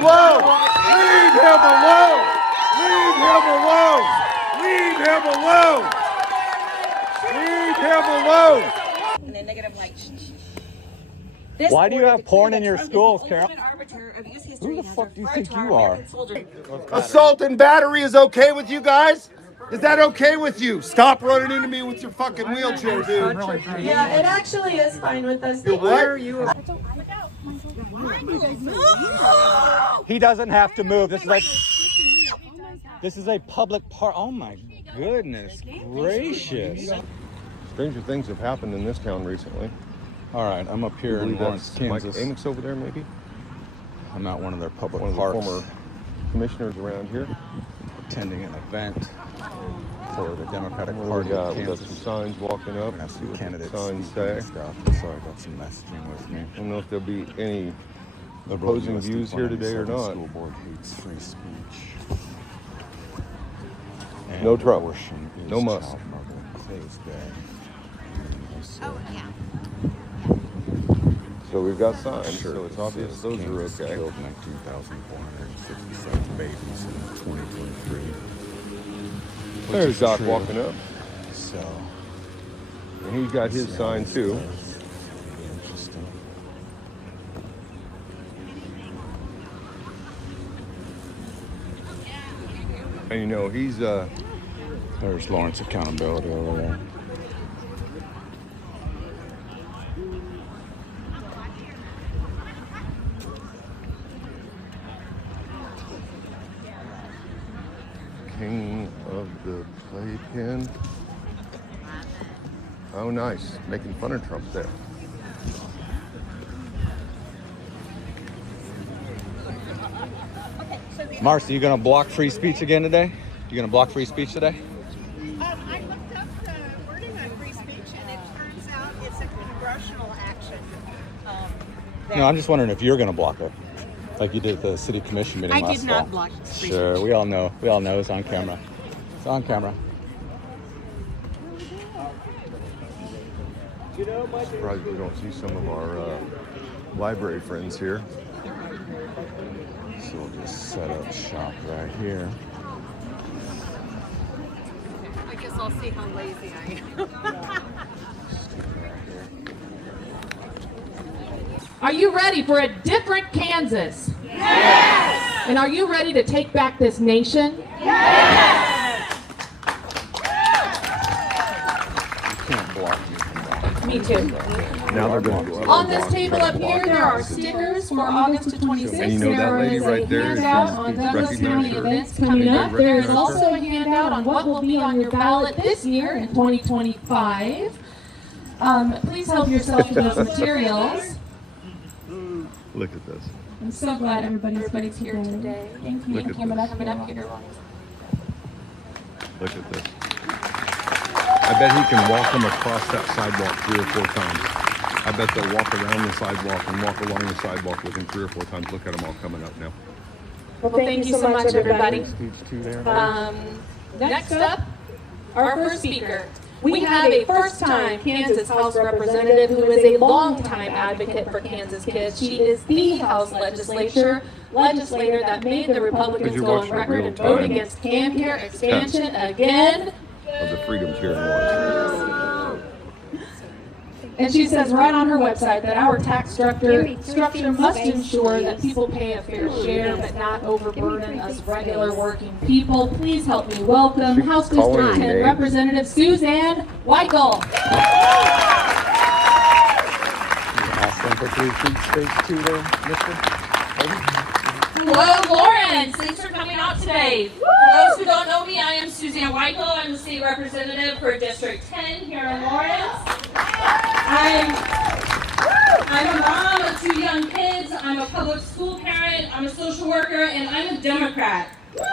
alone! Leave him alone! Leave him alone! Leave him alone! Leave him alone! And then negative like. Why do you have porn in your schools, Carol? Who the fuck do you think you are? Assault and battery is okay with you guys? Is that okay with you? Stop running into me with your fucking wheelchair, dude. Yeah, it actually is fine with us. Why are you? He doesn't have to move. This is a public park. Oh my goodness gracious. Stranger things have happened in this town recently. All right, I'm up here in Lawrence, Kansas. Mike Amick's over there, maybe? I'm at one of their public One of parks. the former commissioners around here. Attending an event for the Democratic We Party got of Kansas. some signs walking up. I see what Candidates candidates say. and stuff. So I got some messaging with me. I don't know if there'll be any Liberal opposing USD views here today or 197 not. School board hates free speech. And No Trump. abortion is No Musk. Child Mother Thursday. So we've got signs, Sure, so it's obvious those are Kansas okay. killed 19,467 babies in 2023. Which There's is Doc true. walking up, So, and he's got his sign too. interesting. And you know, he's There's Lawrence Accountability over there. king of the playpen. Oh, nice. Making fun of Trump there. Marcy, you gonna block free speech again today? You gonna block free speech today? I looked up the wording on free speech, and it turns out it's a congressional action. No, I'm just wondering if you're gonna block it, like you did at the city commission meeting I last did not fall. block free Sure, we all know. We all know it's on camera. It's on camera. Surprised we don't see some of our library friends here. So we'll just set up shop right here. I guess I'll see how lazy I am. Are you ready for a different Kansas? Yes! And are you ready to take back this nation? Yes! You can't block me. Me too. Now they're going to go On this table up here, there are stickers for August 26th. And you know that lady There is right a there, handout she's on Douglas recognized County her. events coming up. Anybody There is recognize also a handout on what will be on your ballot this year in 2025. Please help yourself to those materials. Look at this. I'm so glad everybody's here today. Thank you. Look at Coming this. up here. Look at this. I bet he can walk them across that sidewalk 3 or 4 times. I bet they'll walk around the sidewalk and walk along the sidewalk with him 3 or 4 times. Look at them all coming up now. Well, thank you so much, everybody. Speech two there. Next up, our first speaker. We have a first-time Kansas House representative who is a long-time advocate for Kansas kids. She is the House legislator that made the Republicans go on record and vote against CAN-CARE expansion again. Of the freedoms here in Lawrence. And she says right on her website that our tax structure must ensure that people pay a fair share but not overburden us regular working people. Please help me welcome She's House calling District her 10 name. Representative Suzanne Wel. Ask them for free speech two there, mister. Hello, Lawrence. Thanks for coming out today. For those who don't know me, I am Suzanne Wel. I'm the state representative for District 10 here in Lawrence. I'm a mom of 2 young kids. I'm a public school parent. I'm a social worker, and I'm a Democrat. All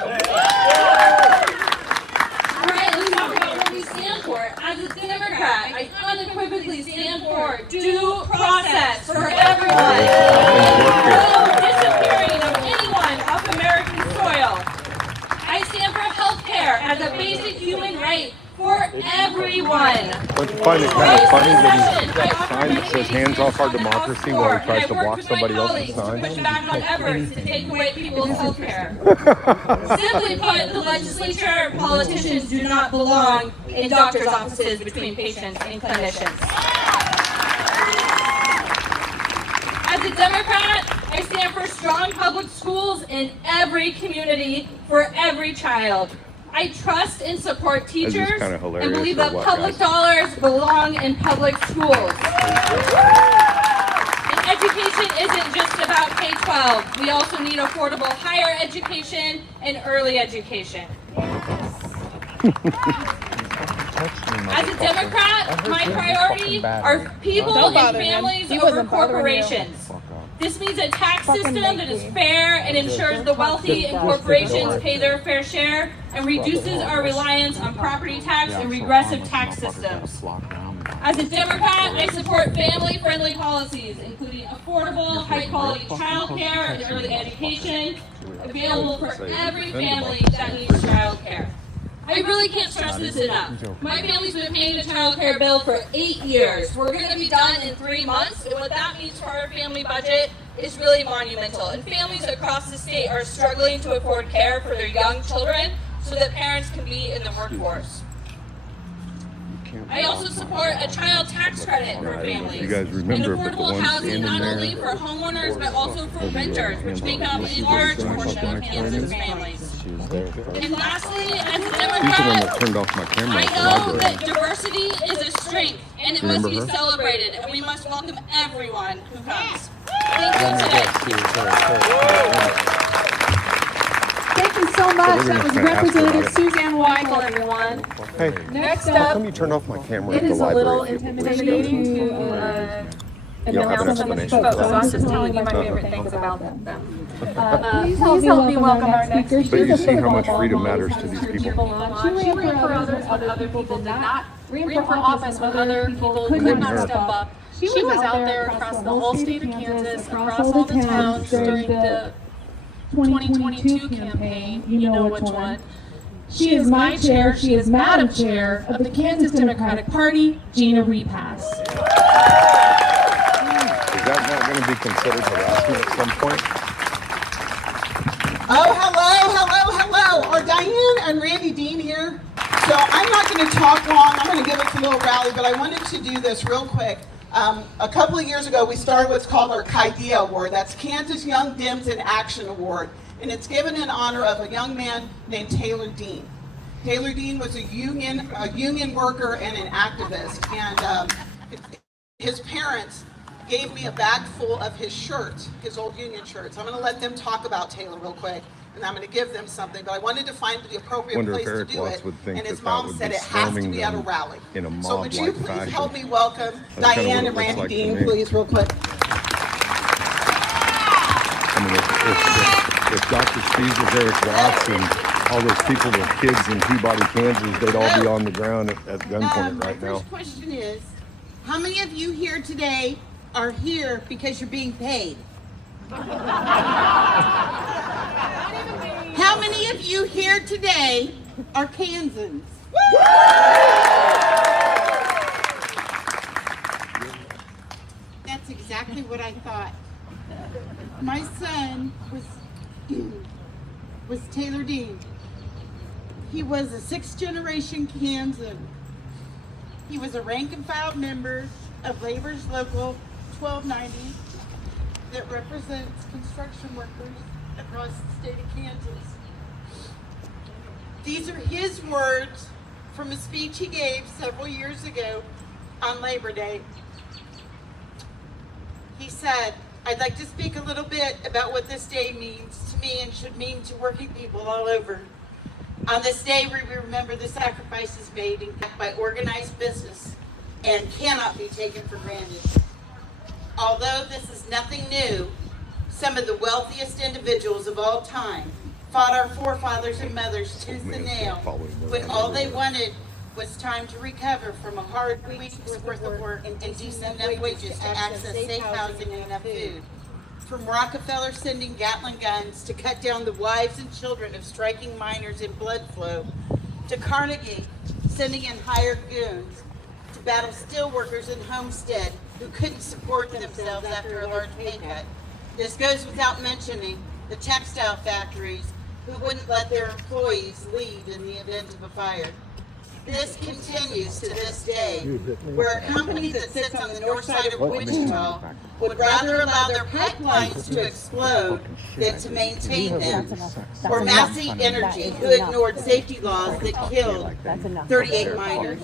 right, let's talk about what we stand for. As a Democrat, I unequivocally stand for due process for everyone. No disappearing of anyone off American soil. I stand for health care as a basic human right for everyone. Don't you find it kind of funny that he's got a sign that says hands off our democracy while he tries to block somebody else's sign? Push back on efforts to take away people's health care. Simply put, the legislature and politicians do not belong in doctors' offices between patients and clinicians. As a Democrat, I stand for strong public schools in every community for every child. I trust and support teachers and believe that public dollars belong in public schools. And education isn't just about K-12. We also need affordable higher education and early education. As a Democrat, my priority are people and families over corporations. This means a tax system that is fair and ensures the wealthy and corporations pay their fair share and reduces our reliance on property tax and regressive tax systems. As a Democrat, I support family-friendly policies, including affordable, high-quality child care and early education available for every family that needs child care. I really can't stress this enough. My family's been paying the child care bill for 8 years. We're going to be done in 3 months, and what that means for our family budget is really monumental. And families across the state are struggling to afford care for their young children so that parents can be in the workforce. I also support a child tax credit for families. You guys remember, and affordable housing not only for homeowners but also for renters, which make up a large portion of Kansas families. And lastly, as a Democrat, I know that diversity is a strength and it must be celebrated, and we must welcome everyone who comes. Thank you today. Thank you so much. That was Representative Suzanne Wel, everyone. Hey, Next how up, come you turn off my camera it at the is a little library? intimidating to You don't have an announce someone's explanation folks, for so that? I'm just telling you my favorite things about them. Please help me welcome our next speaker. But you She's a see how much football freedom mom. matters to these people. She ran for others when other people did not. Ran for office when other people could not step up. She was out there across the whole state of Kansas, across all the towns during the 2022 campaign. You know which one. She is my chair. She is Madam Chair of the Kansas Democratic Party, Gina Repass. Is that not going to be considered harassment at some point? Oh, hello. Are Diane and Randy Dean here? So I'm not going to talk long. I'm going to give us a little rally, but I wanted to do this real quick. A couple of years ago, we started what's called our KIDEA Award. That's Kansas Young Dems in Action Award. And it's given in honor of a young man named Taylor Dean. Taylor Dean was a union worker and an activist. And his parents gave me a bag full of his shirts, his old union shirts. I'm going to let them talk about Taylor real quick, and I'm going to give them something. But I wanted to find the appropriate place to do it. And his mom said it has to be at a rally. So would you please help me welcome Diane and Randy Dean, please, real quick. I mean, if Dr. Steve was Eric Watts and all those people with kids in Peabody, Kansas, they'd all be on the ground at gunpoint right now. My first question is, how many of you here today are here because you're being paid? How many of you here today are Kansans? That's exactly what I thought. My son was Taylor Dean. He was a 6th generation Kansan. He was a rank and file member of Labor's Local 1290 that represents construction workers across the state of Kansas. These are his words from a speech he gave several years ago on Labor Day. He said, "I'd like to speak a little bit about what this day means to me and should mean to working people all over. On this day, we remember the sacrifices made by organized business and cannot be taken for granted. Although this is nothing new, some of the wealthiest individuals of all time fought our forefathers and mothers tooth and nail when all they wanted was time to recover from a hard week's worth of work and decent enough wages to access safe housing and enough food. From Rockefeller sending Gatling guns to cut down the wives and children of striking miners in blood flow, to Carnegie, sending in hired goons to battle steelworkers in Homestead who couldn't support themselves after a large pay cut. This goes without mentioning the textile factories who wouldn't let their employees leave in the event of a fire. This continues to this day, where a company that sits on the north side of Wichita would rather allow their pipelines to explode than to maintain them, or Massey Energy, who ignored safety laws that killed 38 miners.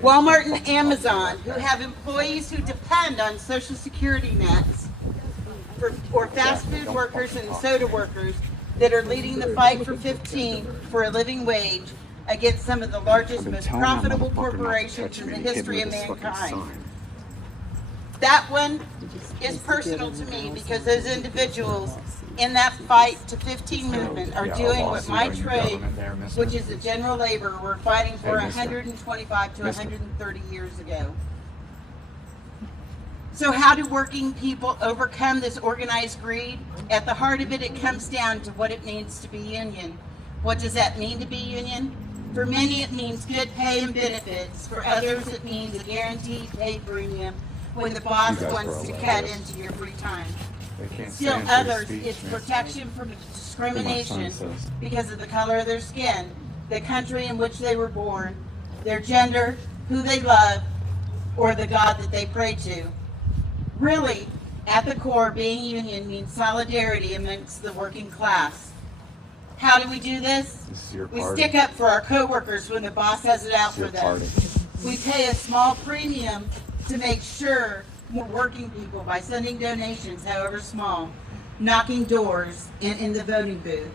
Walmart and Amazon, who have employees who depend on Social Security nets, or fast food workers and soda workers that are leading the fight for a living wage against some of the largest, most profitable corporations in the history of mankind. That one is personal to me because those individuals in that fight to 15 movement are doing what my trade, which is a general labor, were fighting for 125 to 130 years ago. So how do working people overcome this organized greed? At the heart of it, it comes down to what it means to be union. What does that mean to be union? For many, it means good pay and benefits. For others, it means a guaranteed pay premium when the boss wants to cut into your free time. Still others, it's protection from discrimination because of the color of their skin, the country in which they were born, their gender, who they love, or the God that they pray to. Really, at the core, being union means solidarity amongst the working class. How do we do this? We stick up for our coworkers when the boss has it out for them. We pay a small premium to make sure more working people by sending donations, however small, knocking doors, and in the voting booth.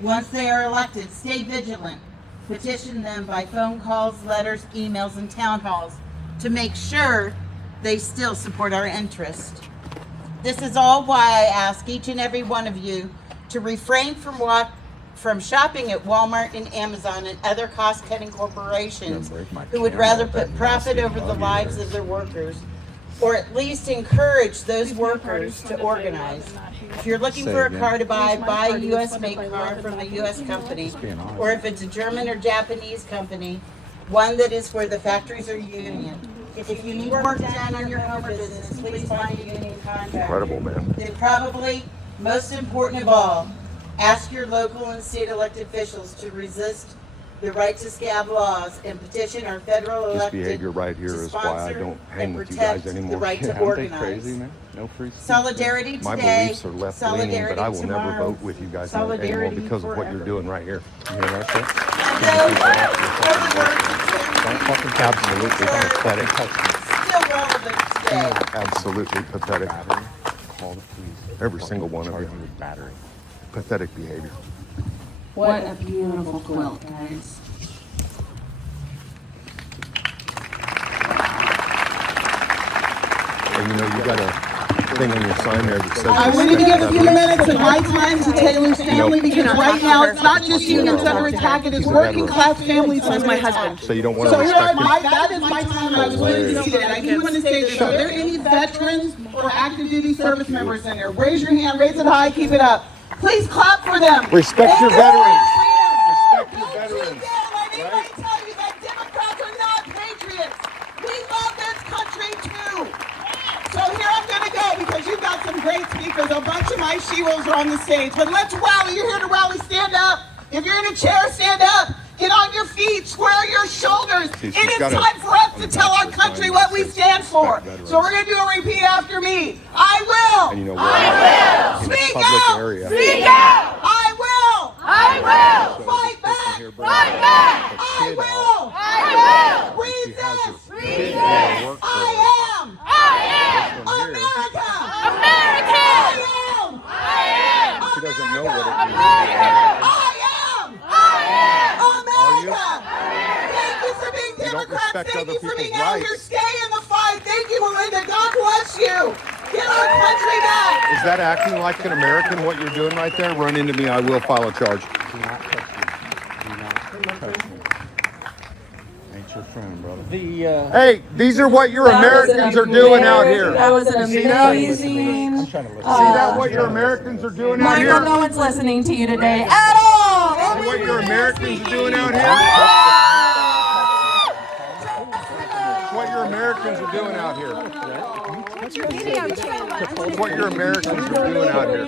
Once they are elected, stay vigilant. Petition them by phone calls, letters, emails, and town halls to make sure they still support our interest. This is all why I ask each and every one of you to refrain from shopping at Walmart and Amazon and other cost-cutting corporations who would rather put profit over the lives of their workers, or at least encourage those workers to organize. If you're looking for a car to buy a U.S.-made car from a U.S. company, or if it's a German or Japanese company, one that is where the factories are union. If you need work done on your home or business, please find a union contractor. Incredible, man. Then probably, most important of all, ask your local and state elected officials to resist the right to scab laws and petition our federal This elected behavior right here to is why I sponsor don't hang and with you guys protect anymore. the right to Aren't they organize. crazy, man? No free speech. Solidarity My today, beliefs are left-leaning, but I will never tomorrow, vote with you guys anymore solidarity because of what you're forever. doing right here. You know that shit? Absolutely pathetic. Still relevant today. Absolutely pathetic. Call the police. Every single one of Charge you. you with battery. Pathetic behavior. What a beautiful quilt, guys. And you know, you got a thing on your sign there that says... I wanted to give a few minutes of my time to Taylor's family because right now it's not just unions that are attacked, it is working class families that are attacked. So you don't want So to here respect are that is my time, and I was waiting to see that. I do want to say this, are there any veterans or active duty service members in there? Raise your hand, raise it high, keep it up. Please clap for them. Respect your veterans. Respect your Don't you veterans. dare let anybody tell you that Democrats are not patriots. We love this country too. So here I'm going to go because you've got some great speakers. A bunch of my sheroes are on the stage. But let's rally. You're here to rally. Stand up. If you're in a chair, stand up. Get on your feet. Square your shoulders. It is time for us to tell our country what we stand for. So we're going to do a repeat after me. I will. And you know what? I will. Speak In a public out. area. Speak out. I will. I will. Fight back. Fight back. I will. Resist. I am. America. She doesn't know what it means. America! Thank you for being don't Democrats. respect Thank other you for being people's out here. rights. Stay in the fight. Thank you, Melinda. God bless you. Get our country back. Is that acting like an American, what you're doing right there? Run into me, I will file a charge. Do not touch me. Do not touch me. Ain't your friend, brother. Hey, these are what your Americans are doing out here. That was an See that? amazing. I'm trying to listen. See that what your Americans are doing out Michael, here? no one's listening to you today at all. what your Americans are doing out here? What your Americans are doing out here. What your Americans are doing out here.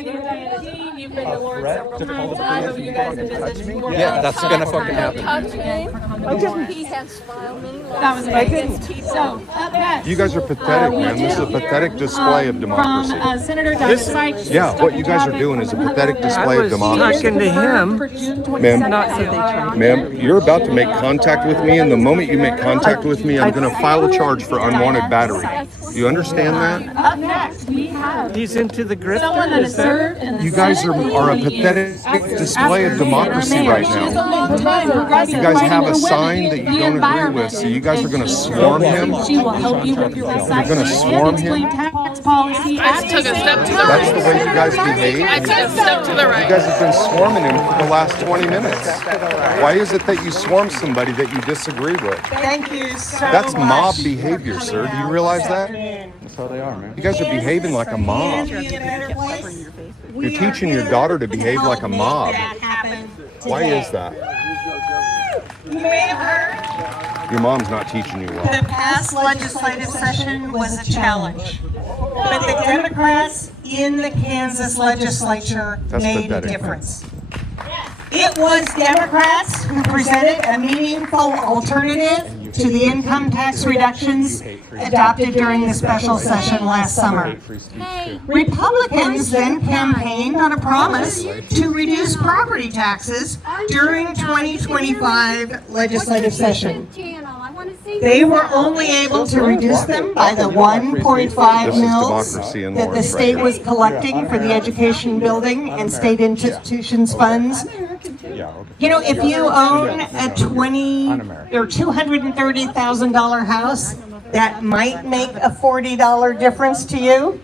You've been to Lawrence several times. Have you guys visited me? Yeah, that's gonna fucking happen. He has filed many That was amazing. So, up next. You guys are pathetic, man. This is a pathetic display of democracy. From Senator Diana Sykes. Yeah, what you guys are doing is a pathetic display of democracy. Talking to him, Ma'am, not so they try. ma'am, you're about to make contact with me, and the moment you make contact with me, I'm going to file a charge for unwanted battery. You understand that? Up next, we have He's into the someone that grifter. has served in the You guys are a pathetic display of democracy right now. You guys have a sign that you don't agree with, so you guys are going to swarm him. She will help you with your You're going to swarm him. tax policy. I just took a step to the That's right. the way you guys behave. I took a step to the You right. guys have been swarming him for the last 20 minutes. Why is it that you swarm somebody that you disagree with? Thank you so That's much. mob behavior, sir. Do you realize that? That's how they are, man. You guys are behaving like a mob. You're teaching your daughter to behave like a mob. Why is that? You may have heard Your mom's not teaching you well. the past legislative session was a challenge. But the Democrats in the Kansas legislature That's made pathetic. a difference. It was Democrats who presented a meaningful alternative to the income tax reductions adopted during the special session last summer. Republicans then campaigned on a promise to reduce property taxes during 2025 legislative session. They were only able to reduce them by the 1.5 This is mils democracy in that the Lawrence state right was collecting for the education building and state institutions funds. You know, if you own a $20,000 or $230,000 house, that might make a $40 difference to you.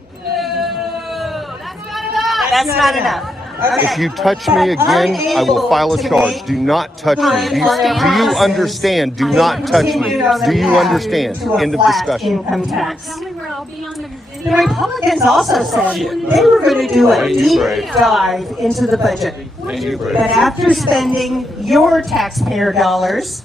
That's not enough. If you touch me again, I will file a charge. Do not touch me. Do you understand? Do not touch me. Do you understand? End of discussion. Income tax. The Republicans also said they were going to do a deep dive into the budget. But after spending your taxpayer dollars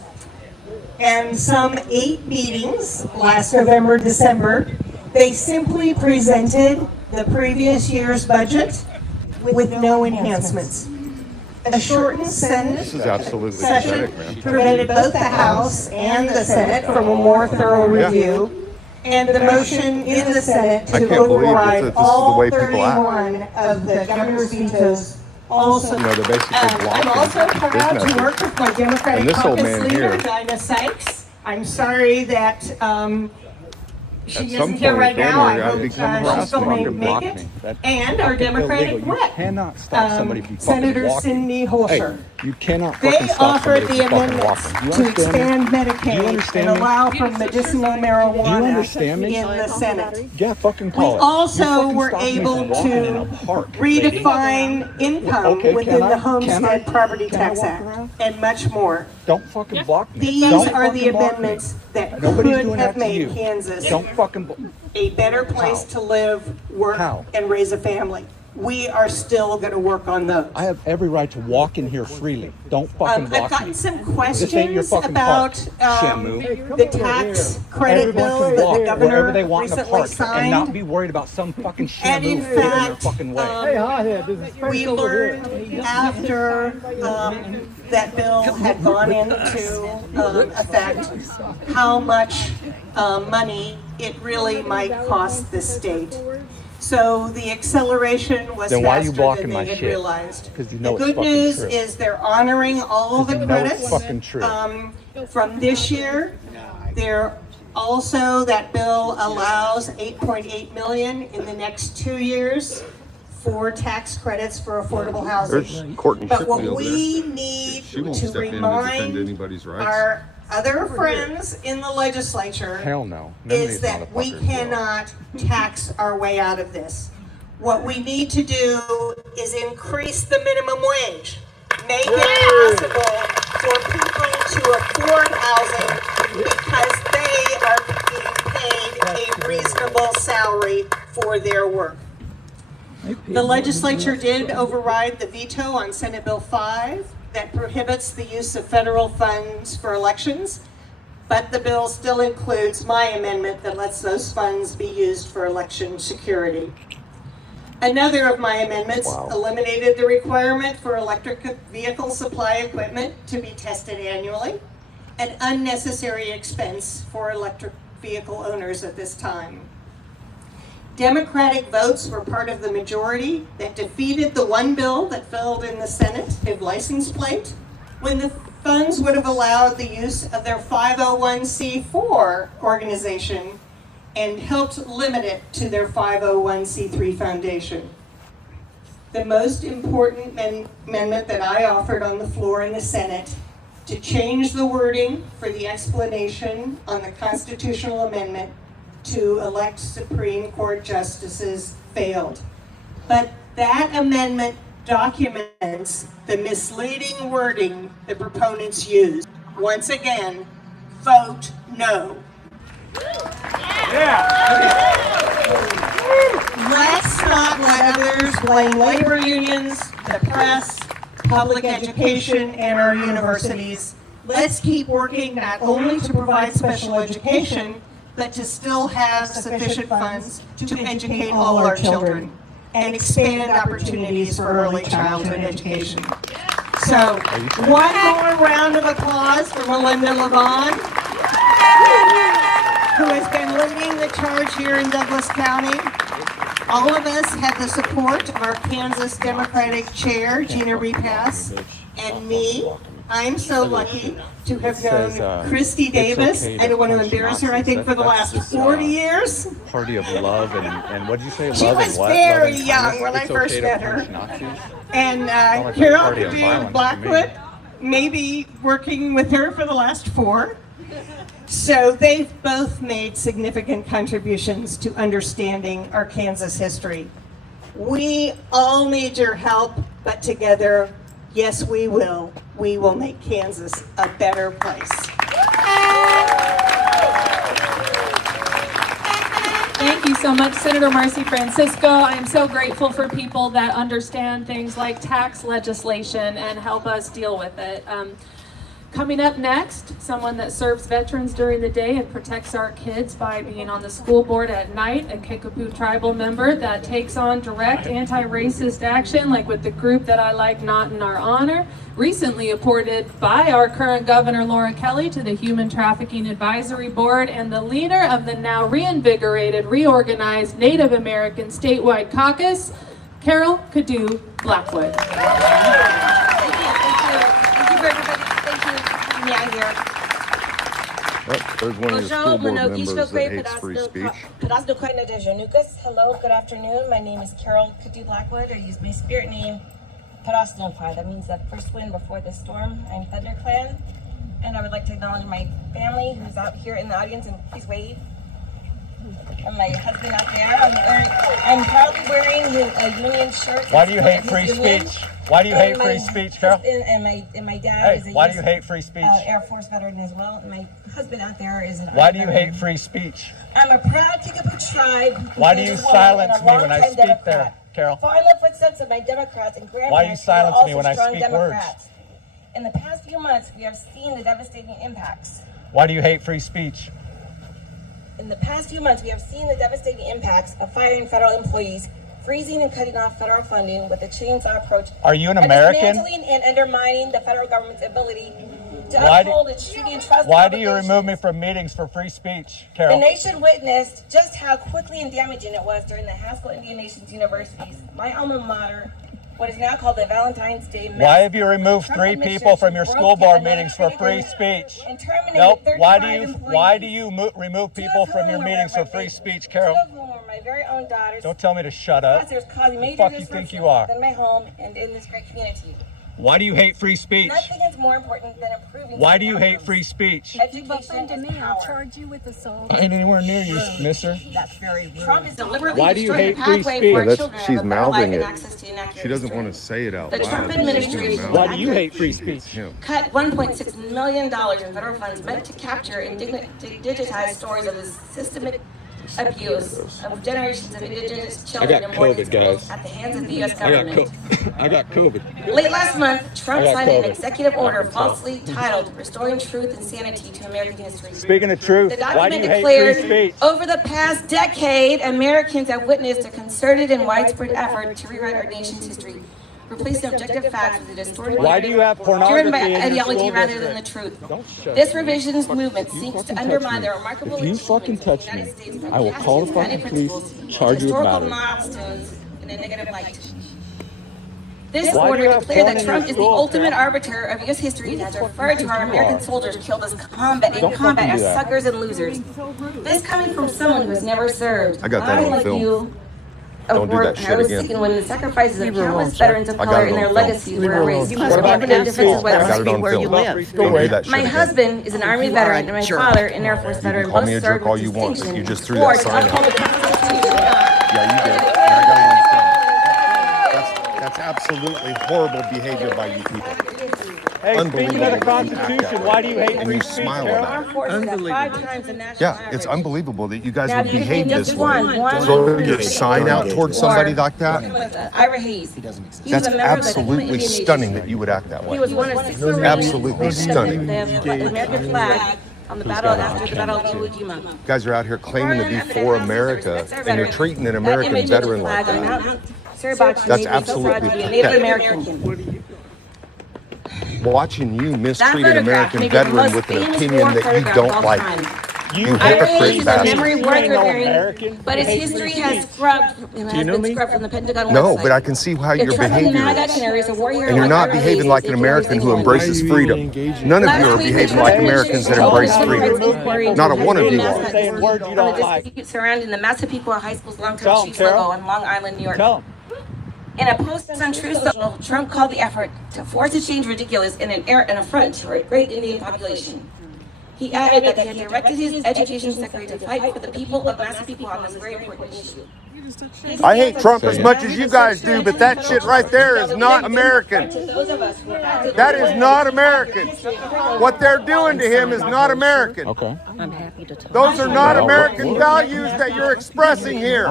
and some 8 meetings last November, December, they simply presented the previous year's budget with no enhancements. A shortened Senate This is absolutely session pathetic, man. prevented both the House and the Senate from a more thorough review. And the motion in the Senate I to can't believe that override this is the all way people act. 31 of the governor's vetoes also. You know, they're basically I'm blocking also proud to businesses. work with my Democratic And this old caucus man leader, here- Dinah Sykes. I'm sorry that she At isn't some here point, right then now. we're I gonna hope become she'll harassment. still Fucking make block it. me. That's And our Democratic illegal. You rep, cannot stop somebody from fucking Senator walking. Cindy Hey, Holscher. you cannot They fucking stop offered somebody the from fucking amendments walking. You to understand me? expand Do you Medicaid understand and me? allow for medicinal marijuana understand me? in the Senate. Yeah, fucking We call it. also You fucking were stopped me able from walking in to a park, redefine income Okay, within can I- the Homestead can I- Property can I Tax walk Act around? and much more. Don't fucking block me. These Don't are the fucking block me. amendments that Nobody's could doing have that to you. made Kansas Don't fucking. a better place to live, work, How? and raise a family. We are still going to work on those. I have every right to walk in here freely. Don't fucking I've block gotten me. some This ain't your questions fucking about park, Shamu. the tax credit Everyone bill can that walk the wherever governor they want in a recently park and not signed. be worried about some fucking And in Shamu getting in their fact, fucking way. we learned after that bill had gone into effect how much money it really might cost the state. So the acceleration was Then why are you faster blocking than my they had shit? realized. 'Cause you know The it's good fucking news true. is they're honoring all 'Cause the you know it's credits fucking true. from this year. They're also, that bill allows 8.8 million in the next 2 years for tax credits for affordable housing. There's Courtney But what Shipfield there. we need She won't to step in to defend remind anybody's rights. our other friends in the legislature Hell no. None of is these that we motherfuckers will. cannot tax our way out of this. What we need to do is increase the minimum wage. Make it possible for people to afford housing because they are being paid a reasonable salary for their work. The legislature did override the veto on Senate Bill 5 that prohibits the use of federal funds for elections, but the bill still includes my amendment that lets those funds be used for election security. Another of my amendments eliminated the requirement for electric vehicle supply equipment to be tested annually, an unnecessary expense for electric vehicle owners at this time. Democratic votes were part of the majority that defeated the one bill that failed in the Senate, the license plate, when the funds would have allowed the use of their 501c4 organization and helped limit it to their 501c3 foundation. The most important amendment that I offered on the floor in the Senate to change the wording for the explanation on the constitutional amendment to elect Supreme Court justices failed. But that amendment documents the misleading wording the proponents used. Once again, vote no. Let's not let others blame labor unions, the press, public education, and our universities. Let's keep working not only to provide special education, but to still have sufficient funds to educate all our children and expand opportunities for early childhood education. So, one more round of applause for Melinda Levon, who has been leading the charge here in Douglas County. All of us have the support of our Kansas Democratic Chair, Gina Repass, and me. I'm so lucky to have known Christy Davis. I don't want to embarrass her, I think, for the last 40 years. Party of love and what did you say? She Love was and what? very Love and young kindness? when I It's first okay to met her. punch Nazis? And like a Carol party of Purdue violence to me. Blackwood, maybe working with her for the last 4. So they've both made significant contributions to understanding our Kansas history. We all need your help, but together, yes, we will. We will make Kansas a better place. Thank you so much, Senator Marcy Francisco. I am so grateful for people that understand things like tax legislation and help us deal with it. Coming up next, someone that serves veterans during the day and protects our kids by being on the school board at night, a Kickapoo tribal member that takes on direct anti-racist action, like with the group that I like not in our honor, recently appointed by our current governor, Laura Kelly, to the Human Trafficking Advisory Board, and the leader of the now reinvigorated, reorganized Native American statewide caucus, Carol Cadu Blackwood. There's one of the school board members that hates free speech. Hello, good afternoon. My name is Carol Cadu Blackwood, or use my spirit name, Parasnopa. That means the first wind before the storm. I'm ThunderClan, and I would like to acknowledge my family who's out here in the audience, and please wave. And my husband out there. I'm proudly wearing a union shirt. Why do you hate free speech? Why do you hate free speech, Carol? And my dad is a why do you hate free speech? Air Force veteran as well. And my husband out there is an Why do you veteran. hate free speech? I'm a proud Kickapoo tribe. Why do you silence me when I speak there, Carol? Follow the footsteps of my Democrats and grandparents. Why do you silence who are me when I also speak strong Democrats. words? In the past few months, we have seen the devastating impacts. Why do you hate free speech? In the past few months, we have seen the devastating impacts of firing federal employees, freezing and cutting off federal funding with a chainsaw approach. Are you an American? Dismantling and undermining the federal government's ability to Why uphold its treaty and trust. Why do you remove me from meetings for free speech, Carol? The nation witnessed just how quickly and damaging it was during the Haskell Indian Nations universities, my alma mater, what is now called the Valentine's Day Mass. Why have you removed 3 people from your school board meetings for free speech? Nope. Why do you remove people from your meetings for free speech, Carol? 2 of whom were my very own daughters. Don't tell me to shut up. Causing Who major the fuck you think you are? in my home and in this great community. Why do you hate free speech? Nothing is more important than improving. Why do you hate free speech? Education to me, I'll charge you with assault. I ain't anywhere near you, mister. That's very rude. Trump is deliberately Why do you destroying hate the free pathway speech? for our Yeah, children she's of a better life mouthing and it. access to an accurate She doesn't history. want to say it out The loud. Trump She's just administration- mouthing Why it. do you hate free speech? Cut $1.6 million in federal funds meant to capture and digitize stories of the abuse of generations of indigenous I children got and boarding COVID, guys. schools at the hands of the U.S. I got government. I got COVID. Late last month, Trump I got signed an COVID. executive order falsely titled Restoring Truth and Sanity to American History. Speaking of truth, The why do document you hate declared, free speech? over the past decade, Americans have witnessed a concerted and widespread effort to rewrite our nation's history, replacing objective facts with a distorted Why do you have driven pornography by in your ideology school rather than the district? truth. Don't shut This me. revisionist movement seeks to fucking undermine touch the me. remarkable If you fucking achievements of touch the me, United States I will by call the casting fucking police, principles, charge you with historical battery. milestones in a negative light. This Why do order you have declared porn that in Trump your is the school, ultimate Carol? arbiter of U.S. history and has referred to our You American are. soldiers killed in Don't combat fucking as do that. suckers and losers. This coming from someone who has never served. I got that on like film. you, Don't do that shit was again. seen when the sacrifices of countless veterans of I got color it and on their film. legacies were erased. You What must about be the able to differences I got whether it on where film. you live. Don't do that shit my again. husband is an Army veteran and my jerk. father an Air Force veteran. call Both me a served jerk all with you want, but distinction. you just threw Or that to sign uphold out. the Constitution. Yeah, you did. And I got it on film. That's absolutely horrible behavior by you people. Hey, speaking of the Constitution, why do you hate And free you speech, smile Carol? about it. Armed forces at 5 times the national Yeah, average. it's unbelievable that you guys Now, would you can behave name this just way. one Throw your sign out towards somebody like that. Ira Hayes. He was That's a member of the absolutely Indian Nation. stunning that you would act that He way. was one of 6 Marines Absolutely who stunning. lifted the American flag on the battle after the Battle of Iwo Jima. You guys are out here claiming to be for America, and you're treating an American veteran like that. That's absolutely Native pathetic. American. Watching you mistreat an photograph American may be the veteran most with an famous opinion war that you photograph of don't all like. time. You Ira hypocrite Hayes is a bastard. memory worth ain't no revering, American. but his You hate history free has speech. been scrubbed from the Pentagon No, website. but I can see how If your Trump and behavior MAGA is. can erase a war hero And you're like not Ira behaving Hayes, like they an can erase American who anyone. embraces freedom. None of you are behaving like Americans that embrace freedom. Not a one of you are. Saying words you On don't the like. dispute surrounding the massive people at high school's long-term Tell 'em, Chiefs Carol. logo in Long Island, New York. Tell them. In a post on Truth Social, Trump called the effort to force a change ridiculous and an affront to a great Indian population. He added that he had directed his education secretary to fight for the people of massive people on this very important issue. I hate Trump as much as you guys do, but that shit right there is not American. That is not American. What they're doing to him is not American. Okay. I'm happy to talk. Those are not American values that you're expressing here.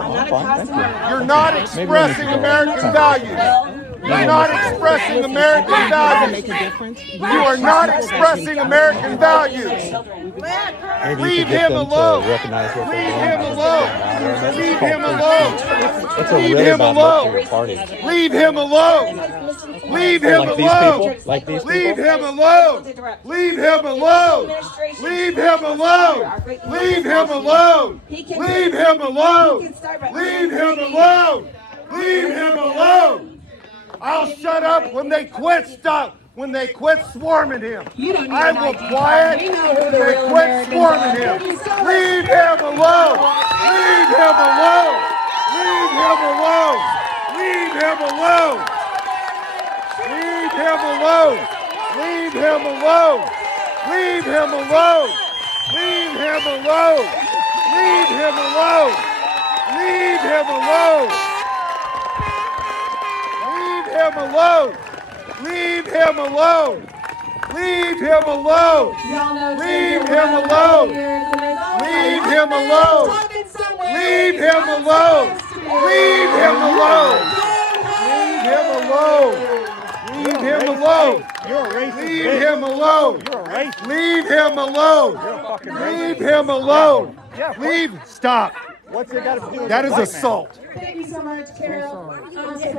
You're not expressing American values. You're not expressing American values. You are not expressing American values. Maybe you Leave could get him them alone. to recognize what Leave they're him doing. alone. Leave him alone. It's a Leave really him bad look for alone. your party. Leave him alone. Leave him Like these alone. people? Like these Leave people? him alone. Leave him alone. Leave him alone. Leave him alone. Leave him alone. Leave him alone. Leave him alone. I'll shut up when they quit stuff. When they quit swarming him. I will quiet when they quit swarming him. Leave him alone. Leave him alone. Leave him alone. Leave him alone. Leave him alone. Leave him alone. Leave him alone. Leave him alone. Leave him alone. Leave him alone. Leave him alone. Leave him alone. Leave him alone. Leave him alone. Leave him alone. Leave him alone. Leave him alone. Leave him alone. Leave him alone. You're a racist. Leave bitch. him alone. You're a racist. Leave him alone. You're a fucking Leave racist. him alone. Yeah. Leave. Stop. What's it got to do with That the is white man? assault. Thank you so much, Carol.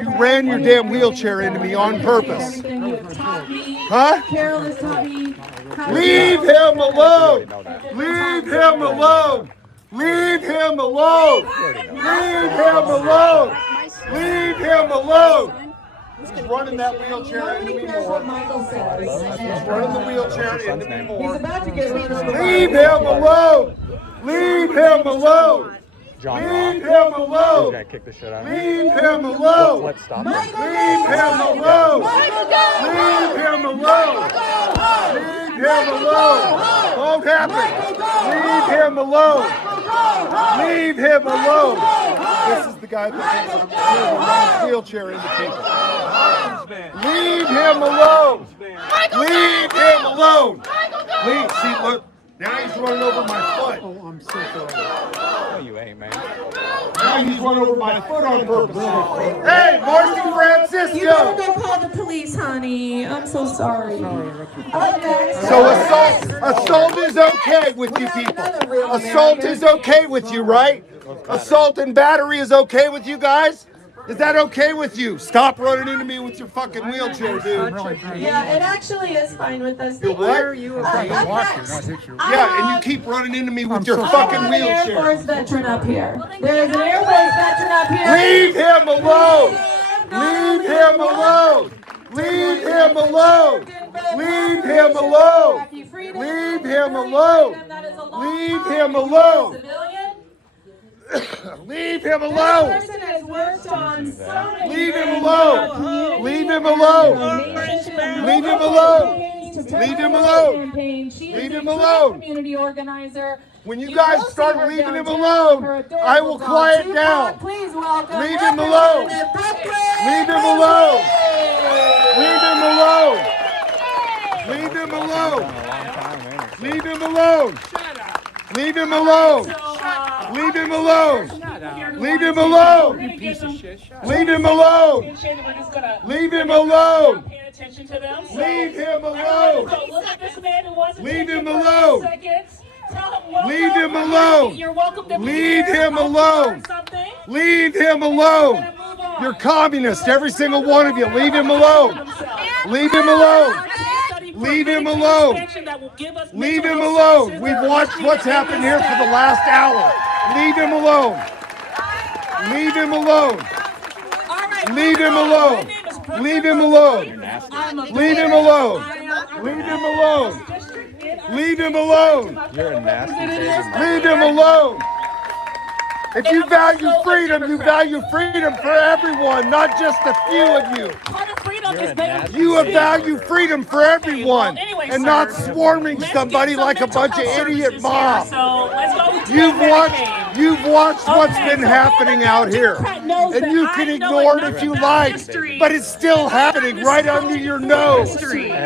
You ran your damn wheelchair into me on purpose. Huh? Carol has taught me how to Leave him alone. Leave him alone. Leave him alone. Leave him alone. Leave him alone. He's running that wheelchair into me more. He's running the wheelchair into me more. about to get run over. Leave him alone. Leave him alone. John Leave Rock. him alone. That kicked the shit out of me. Leave him alone. Let's stop Leave this. him alone. Leave him alone. Leave him alone. Won't happen. Leave him alone. Leave him alone. This is the guy that runs his wheelchair into people. Leave him alone. Leave him alone. Leave. See, look. Now he's running over my foot. Oh, I'm so sorry. you ain't, man. Now you run over my foot on purpose. Hey, Marcy Francisco! You better go call the police, honey. I'm so sorry. So assault is okay with you people. Assault is okay with you, right? Assault and battery is okay with you guys? Is that okay with you? Stop running into me with your fucking wheelchair, dude. Yeah, it actually is fine with us. What? Yeah, and you keep running into me with your fucking An Air wheelchair. Force veteran up here. There is an Air Force veteran up here. Leave him alone! Leave him alone! Leave him alone! Leave him alone! Leave him alone! Leave him alone! Leave him alone! Leave him alone! Leave him alone! Leave him alone! Leave him alone! Leave him alone! Community organizer. When you guys start leaving him alone, I will quiet down. Please welcome. Leave him alone! Leave him alone! Leave him alone! Leave him alone! Leave him alone! Leave him alone! Leave him alone! Leave him alone! Leave him alone! Leave him alone! Leave him alone! Leave him alone! Leave him alone! Leave him alone! Leave him alone! You're communist, every single one of you. Leave him alone! Leave him alone! Leave him alone! Leave him alone! We've watched what's happened here for the last hour. Leave him alone! Leave him alone! Leave him alone! Leave him alone! Leave him alone! Leave him alone! Leave him alone! You're a nasty baby. Leave him alone! If you value freedom, you value freedom for everyone, not just a few of you. You value freedom for everyone, and not swarming somebody like a bunch of idiot mobs. You've watched what's been happening out here, and you can ignore it if you like, but it's still happening right under your nose.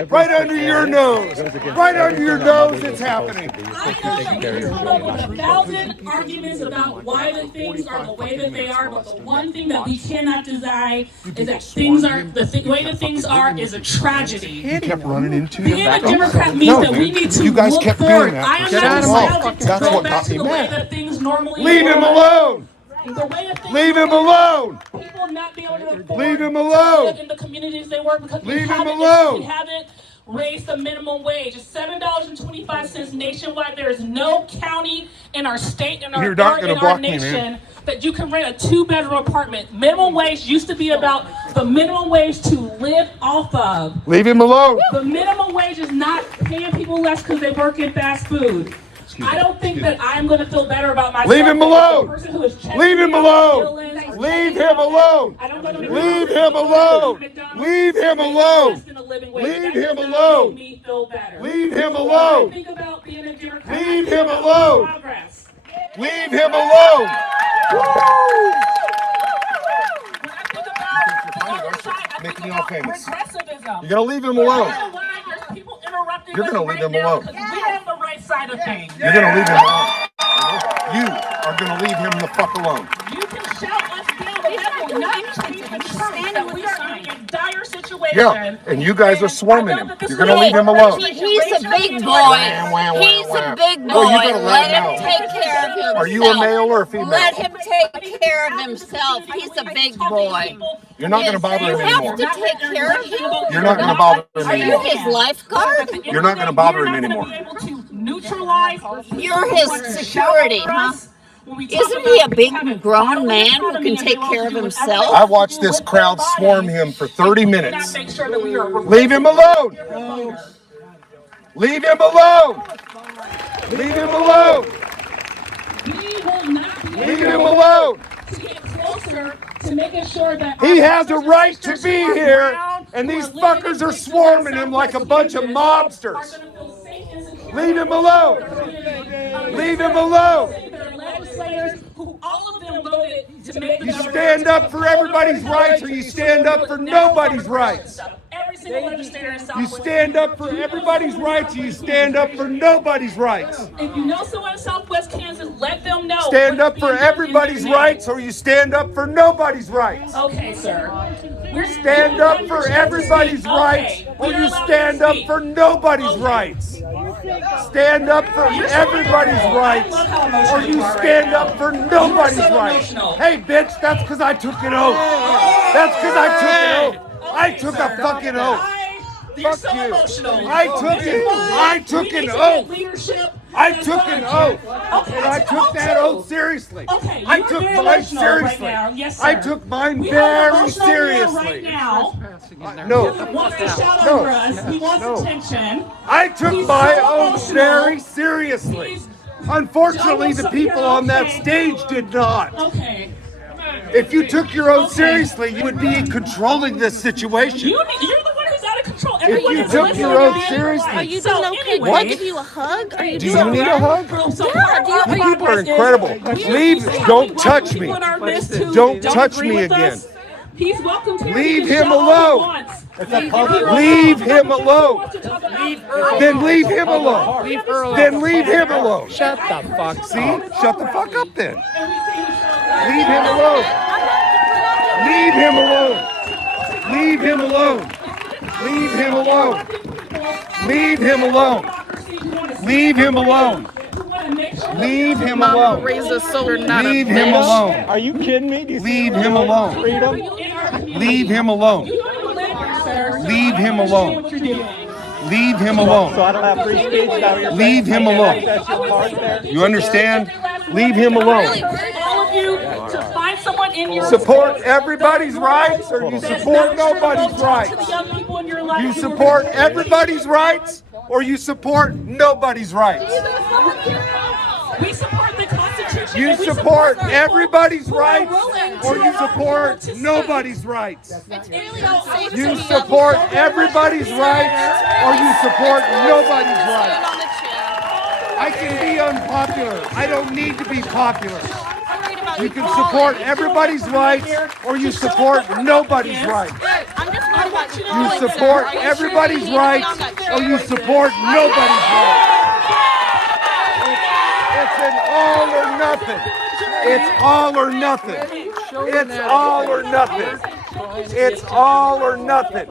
Right under your nose. Right under your nose, it's happening. I know that we can come up with 1,000 arguments about why the things are the way that they are, but the one thing that we cannot deny is that things are the way that things are is a tragedy. You kept running into Being a Democrat means that we need to you guys look kept forward. doing that. I am Get not out of my- nostalgic to That's go what back got to me the way mad. that things normally Leave him were. alone! The way that things Leave him were. alone! People not be able to afford Leave him to alone! live in the communities they work because Leave him alone! we haven't raised the minimum wage. It's $7.25 nationwide. There is no county in our state and You're not gonna our block me, nation man. that you can rent a 2-bedroom apartment. Minimum wage used to be about the minimum wage to live off of. Leave him alone! The minimum wage is not paying people less because they work in fast food. I don't think that I'm going to feel better about myself. Leave him alone! The person who is checking Leave him me out alone! billings, Leave him alone! I don't go to Leave him alone! Leave him alone! Leave him alone! Leave him alone! Leave him alone! Leave him alone! Making you all famous. You're gonna leave him alone. You're gonna leave him alone. We're on the right side of things. You're gonna leave him alone. You are gonna leave him the fuck alone. You can shout us down, but that will not change the truth that we are in a dire situation. Yeah, and you guys are swarming him. You're gonna leave him alone. He's a big boy. He's a big boy. Well, you gotta let him him know. take care of himself. Are you a male or a female? Let him take care of himself. He's a big boy. You're not gonna bother him You anymore. have to take care of him. You're not gonna bother him Are you anymore. his lifeguard? You're not gonna bother him anymore. You're his security, huh? Isn't he a big grown man who can take care of himself? I watched this crowd swarm him for 30 minutes. Leave him alone! Leave him alone! Leave him alone! Leave him alone! He has a right to be here, and these fuckers are swarming him like a bunch of mobsters. Leave him alone! Leave him alone! You stand up for everybody's rights, or you stand up for nobody's rights. single legislator in You Southwest. stand up for everybody's rights, or you stand up for nobody's rights. If you know someone in Southwest Kansas, let them know. Stand what's up for being done in everybody's their name. rights, or you stand up for nobody's rights. Okay, sir. Stand up for everybody's rights, or you stand up for nobody's rights. Stand up for everybody's rights, or you stand up for nobody's rights. Hey, bitch, that's because I took an oath. That's because I took an oath. I took a fucking oath. Fuck you. I took an oath. I took an oath. And I took that oath seriously. I took mine seriously. I took mine very seriously. No. I took my oath very seriously. Unfortunately, the people on that stage did not. If you took your oath seriously, you would be controlling this situation. You're the one who's out of control. If you took your oath seriously. Are you doing okay? Can I give you a hug? Are you Do you need a hug? Yeah, You people are incredible. Leave. Don't touch me. Don't touch me again. He's welcome to Leave him alone. Leave him alone. Then leave him alone. Then leave him alone. Shut the fuck. See? Shut the fuck up then. Leave him alone. Leave him alone. Leave him alone. Leave him alone. Leave him alone. Leave him alone. Leave him alone. Leave him alone. Are you kidding me? Leave him alone. Freedom? Leave him alone. Leave him alone. Leave him alone. So I don't have free speech now. Leave him alone. You understand? Leave him alone. All of you to find someone in your Support everybody's rights, or you support nobody's rights. You support everybody's rights, or you support nobody's rights. We support the Constitution. You support everybody's rights, or you support nobody's rights. You support everybody's rights, or you support nobody's rights. I can be unpopular. I don't need to be popular. You can support everybody's rights, or you support nobody's rights. You support everybody's rights, or you support nobody's rights. It's an all or nothing. It's all or nothing. It's all or nothing. It's all or nothing.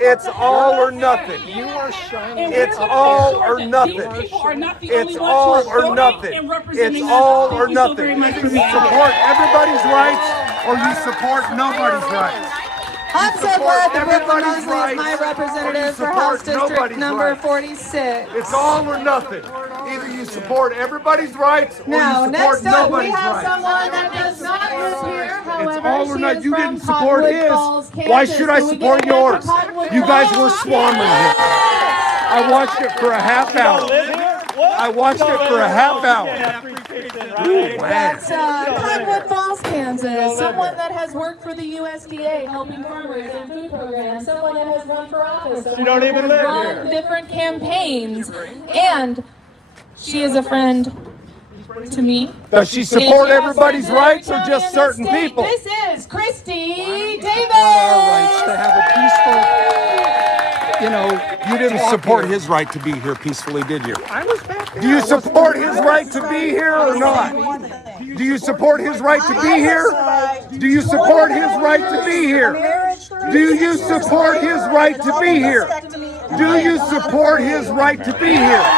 It's all or nothing. It's all or nothing. It's all or nothing. It's all or nothing. You support everybody's rights, or you support nobody's rights. I'm so glad that Brooklyn everybody's Mosley is rights, my or you representative for support House District nobody's number rights. 46. It's all or nothing. Either you support everybody's rights, or Now, you support next up, we nobody's have rights. someone that does not live here. However, It's all or she not. is You from didn't support Cottonwood his. Falls, Why Kansas. should I Can we get support a hand for yours? Cottonwood You guys were Falls? swarming him. I watched it for a half hour. I watched it for a half hour. Ooh, wow. That's Cottonwood Falls, Kansas. Someone that has worked for the USDA helping farmers and food programs. Someone that has run for office. She don't even live run here. different campaigns. And she is a friend to me. Does she support everybody's rights, or just certain people? This is Christy Davis. Our rights to have a peaceful, You didn't support his right to be here peacefully, did you? I was back there. Do you support his right to be here or not? Do you support his right to be here? Do you support his right to be here? Do you support his right to be here? Do you support his right to be here?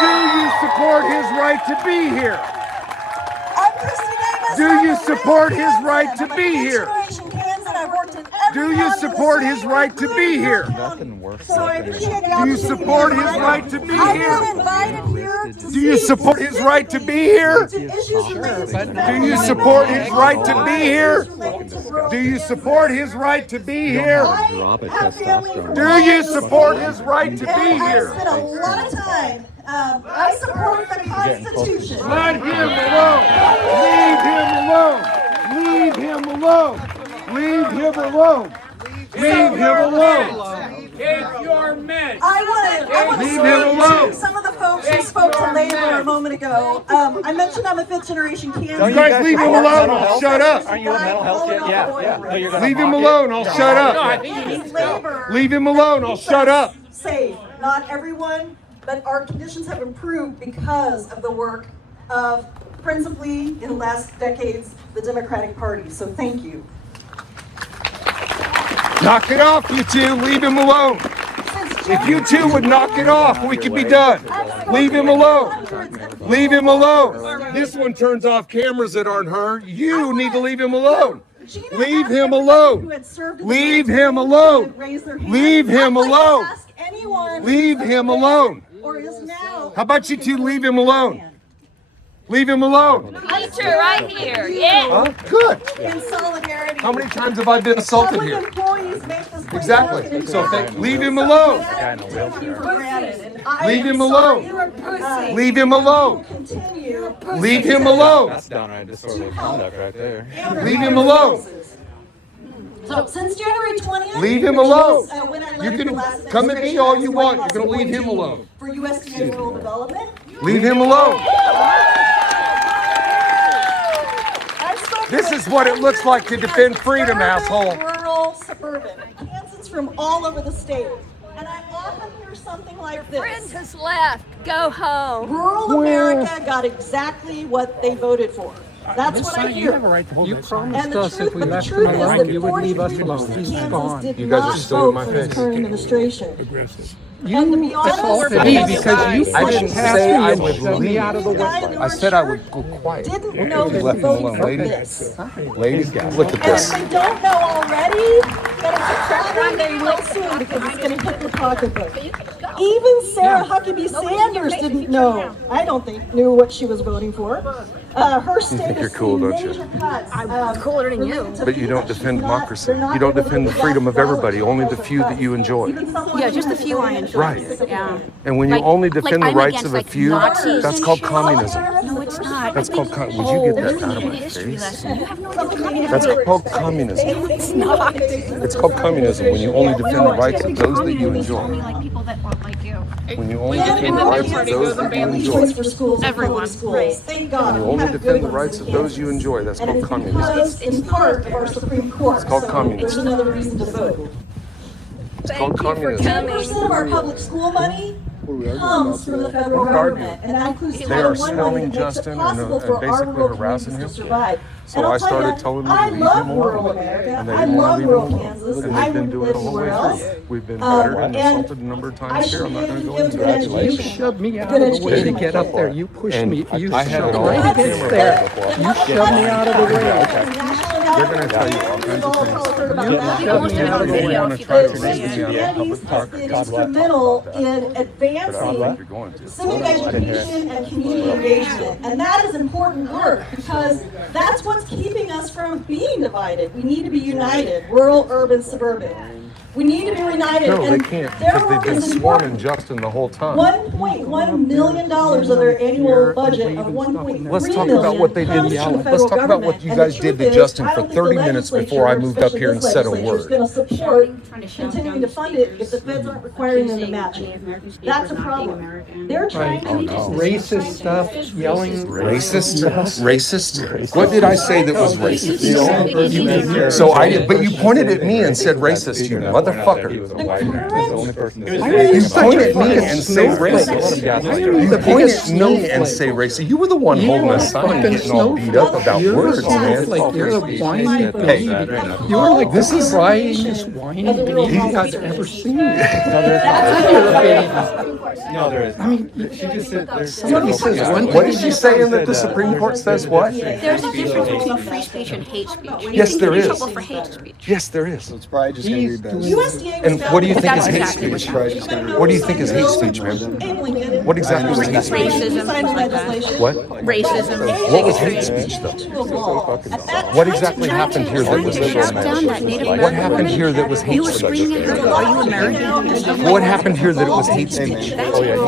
Do you support his right to be here? Do you support his right to be here? Do you support his right to be here? Nothing worse. Do you support his right to be here? Do you support his right to be here? Do you support his right to be here? Do you support his right to be here? Do you support his right to be here? I spent a lot of time. I support the Constitution. Let him alone. Leave him alone. Leave him alone. Leave him alone. Leave him alone. I want to Leave him alone. some of the folks spoke to labor a moment ago. I mentioned I'm a fifth-generation Kansas. You guys leave him alone. I'll shut up. Aren't you a mental health kid? Yeah. No, you're gonna Leave him mock it. alone. I'll shut up. Labor. Leave him alone. I'll shut up. Safe. Not everyone, but our conditions have improved because of the work of principally in the last decades the Democratic Party. So thank you. Knock it off, you two. Leave him alone. If you two would knock it off, we could be done. Leave him alone. Leave him alone. This one turns off cameras that aren't her. You need to leave him alone. Leave him alone. Leave him alone. Leave him alone. Leave him alone. How about you two leave him alone? Leave him alone. Teacher, right here. Yeah. Huh? Good. In solidarity. How many times have I been assaulted Public here? employees make this place Exactly. look So good. leave him alone. Leave him alone. Leave him alone. Leave him alone. That's downright disorderly conduct right there. Leave him alone. So since January 20th, Leave him alone. when I You left the can last come at me all you want. You're administration, going to leave him alone. for USDA rural development. Leave him alone. This is what it looks like to defend freedom, asshole. Rural, suburban, Kansans from all over the state. And I often hear something like this. Friend has left. Go home. Rural America got exactly what they voted for. That's what I hear. You promised And the us if we truth left him is alone, that you would leave us 43% alone. of He's Kansans gone. did You guys are not still in vote my for this face. current administration. You And to be honest, assaulted I me never because you lied. I didn't pushed past say me I and would shoved me leave. out of the way. I said I would go quiet. Didn't You know that left him voting alone, for lady. this. Ladies, look at And if this. they don't know already that it's a problem, they will soon because it's going to hit their pocketbook. Even Sarah Huckabee Sanders didn't know. I don't think knew what she was voting for. Her state think you're has cool, seen don't you? major cuts. I'm cooler than you. But you don't defend democracy. You don't defend the freedom of everybody, only the few that you enjoy. Yeah, just a few I enjoy. Right. Yeah. And when you Like- only defend like the I'm rights against, of a like, few, Nazis that's and called shit. communism. No, it's not. That's called would you get that out of my face? That's called communism. It's not. It's called communism when you only defend the rights of those that you enjoy. Like people that aren't like you. When you only defend the rights of those that you enjoy. For schools, Everyone. schools. Thank God. When you we only have defend good the ones rights in of those Kansas. you enjoy, that's And called it's communism. because it's part of our Supreme Court. It's called so communism. There's another reason to vote. It's called communism. 10% of our public school money comes from the federal government, and that includes They Title are I money smelling that makes it Justin possible and for our basically rural harassing communities to him. survive. So And I'll I tell started you, telling them I to leave love him alone. rural America. And they I didn't want love to leave rural him alone. Kansas. And I they've been wouldn't doing live it the whole anywhere way else. through. We've been battered and and assaulted a number of I times here. should I'm not going to give go them into good that. You education. shoved me out Good of the way to education. get up there. You pushed And me. You I had it shoved all me on to get camera there. before. You shoved me out of the way. They're going to tell you all kinds of things. You shoved me out of the way. They want to try to raise me out of public park. Has been instrumental in But I don't advancing think you're going to. civic education and community engagement. And that is important work because that's what's keeping us from being divided. We need to be united, rural, urban, suburban. We need to be united. No, they and can't their because work they've been is swarming important. Justin the whole time. $1.1 million of their annual budget of $1.3 Let's talk million about what they did. comes from the Let's federal talk about what government. you And the guys did truth to is, Justin I for don't think the 30 minutes before I moved up here and said a legislature is word. going to support continuing to fund it if the feds aren't requiring them to match it. That's a problem. They're trying to. Racist stuff, yelling. Racist? Racist? What did I say that was racist? So I did, but you pointed at me and said racist, you motherfucker. You point at me and say racist. You point at me and say racist. You were the one holding a sign getting all beat up about words, man. You're a whiny Hey, baby. You're like this is whiniest whiny baby I've ever seen. No, there is. I mean, She just said there's. somebody says one What thing. did you say that the Supreme Court says what? There's a difference between free speech and hate speech. Yes, there is. Trouble for hate speech. Yes, there is. It's probably just going to be best. USDA was And what do you think is That's hate exactly speech? what What do you think is hate speech, man? What exactly is hate speech? Racism, things like that. What? Racism. What was hate speech though? At that What exactly happened here that was What happened here that was hate You were speech? screaming at her, are you American? What happened here that it was hate speech?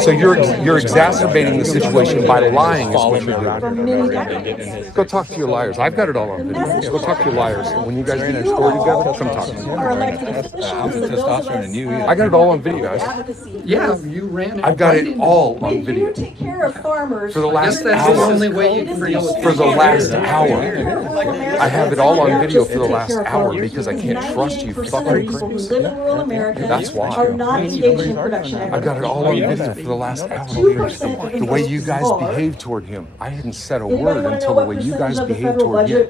So you're exacerbating the situation by lying is what you're doing. Go talk to your liars. I've got it all on video. Go talk to your liars. When you guys get your story together, come talk to me. I got it all on video, guys. Yeah, you ran it. I've got it all on video. You take care of farmers. For the last That's the hour. only way you can For the last hour. I have it all on video for the last hour because I can't trust you fucking creeps. That's why. I've got it all on video for the last hour. The way you guys behaved toward him. I hadn't said a word until the way you guys behaved toward him.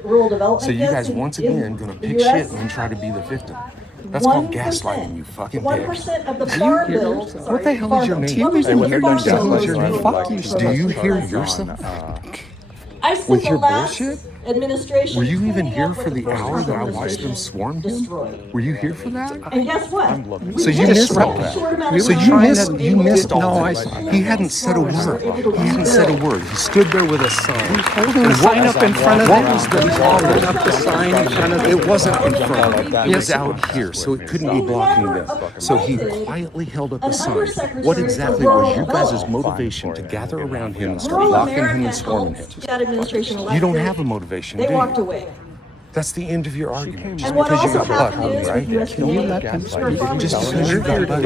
So you guys once again gonna pick shit and then try to be the victim. That's called gaslighting, you fucking dick. 1% of the farm bill. What the hell is your name? Fuck you. Do you hear yourself? I spent With the your last bullshit? administration. Were you even here for the hour that I watched them swarm him? Were you here for that? And guess what? So you missed all that. So you missed all that. He hadn't said a word. He hadn't said a word. He stood there with a sign. Holding a sign up in front of What them. was the Holding up the sign in front of them. It wasn't in front. It was out here, so it couldn't be blocking them. So he quietly held up a sign. What exactly was you guys' motivation to gather around him and start blocking him and swarming him? That administration You don't have a motivation, do They walked you? away. That's the end of your argument. Just And what because you also got happened butt, is right? Can you let them speak? Just because you got butt.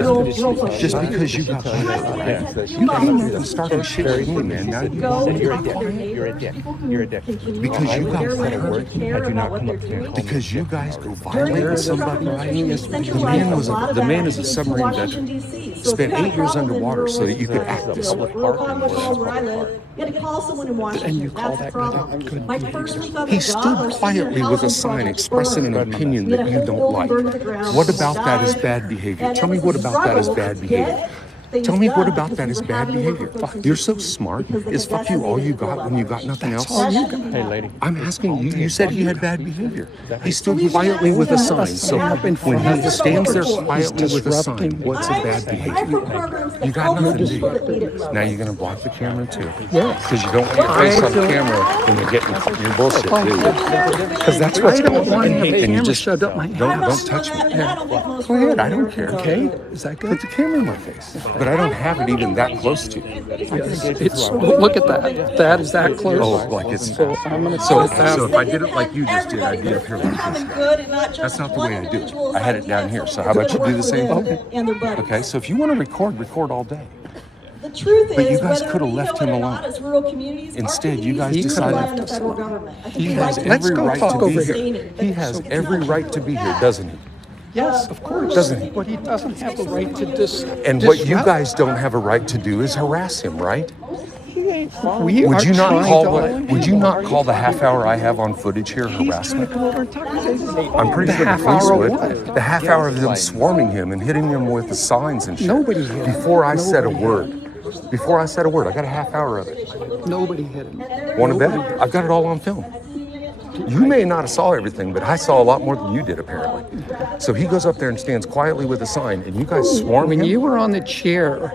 Just because you got butt, right? You came up and started shit with me, man. Now you're a dick. You're a dick. You're a dick. Because you got butt. Had you not come up here and called me. Because you guys go violate somebody, right? The man is a submarine veteran. Spent 8 years underwater so that you could act this way. You had to call someone in Washington. And you call That's the that guy problem. good My first week on He the job, stood our senior quietly with a housing sign project expressing an burned. opinion We had that a you whole don't building like. burned to the ground. What about that is Died. bad behavior? And Tell it me was what a about that is struggle bad to behavior. get things Tell me what done about that because is we're bad having behavior. workers You're so smart. Is fuck you all you got when you got nothing else? Hey, lady. I'm asking you. You said he had bad behavior. He stood quietly with a sign. So when he stands there quietly with a sign, what's a bad behavior? You got nothing, do you? Now you're gonna block the camera too. Yes. Because you don't want your face on the camera when you're getting your bullshit, do you? Because that's what's I don't going on. want to have a And you camera just shoved up my don't touch me. Go ahead. I don't care. Okay, is that Put good? the camera in my face. But I don't have it even that close to you. It's look at that. That is that close. Oh, like it's So I'm gonna so put that. if I did it like you just did, I'd be up here like this now. That's not the way I do it. I had it down here. So how about you do the same thing? And their buddies. Okay, so if you want to record all day. The truth But you is, guys whether could have we left know it him or alone. not, as rural communities, our Instead, you guys communities decided rely on the federal government. I think He we has like every go right talk to be over here. here. He has every right to be here, doesn't he? Yes, of course. Doesn't he? But he doesn't have the right to And what you guys don't have a right to do is harass him, right? We Would are you not trying call to- would you not call the half hour I have on footage here harassment? I'm pretty sure the half police hour would. what? The half hour of them swarming him and hitting him with the signs and shit. Nobody hit him. Before I said a word. Before I said a word. I got a half hour of it. Nobody hit him. Want to bet? I've got it all on film. You may not have saw everything, but I saw a lot more than you did, apparently. So he goes up there and stands quietly with a sign, and you guys swarm When him. you were on the chair,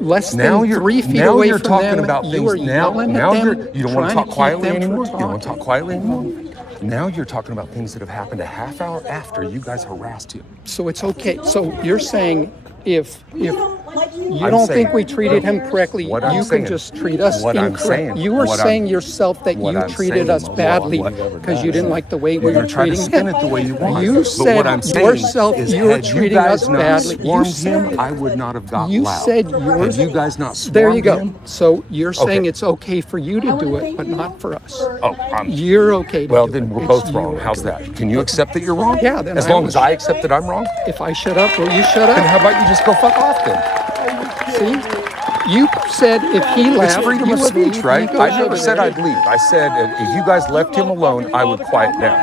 less Now than you're 3 feet now away you're from talking them, about you things. were Now yelling now at you're them, you don't want to trying talk keep quietly them from anymore. You don't want to talking. talk quietly anymore. Now you're talking about things that have happened a half hour after you guys harassed him. So it's okay. So you're saying if you I'm don't saying- think we treated him correctly, What I'm you saying- can just treat us what I'm incorrectly. saying- You were what I'm- saying yourself that what you I'm treated saying- us badly what- because you didn't like the way we You're were gonna try to treating spin him. it the way you want. You but said what I'm saying yourself is, you were had you treating guys us not badly. You swarmed said him, I would not have got you loud. said yours. Had you guys not swarmed There you go. him? So you're saying Okay. it's okay for you to do it, but not for us. Oh, You're okay. To well, do then it. we're It's both you wrong. How's okay. that? Can you accept that you're wrong? Yeah, then As I long will. as I accept that I'm wrong, If I shut up, will you shut then up? how about you just go fuck off then? See, you said if he left, It's freedom you of would speech, leave. right? He goes I never over said there. I'd leave. I said if you guys left him alone, I would quiet down.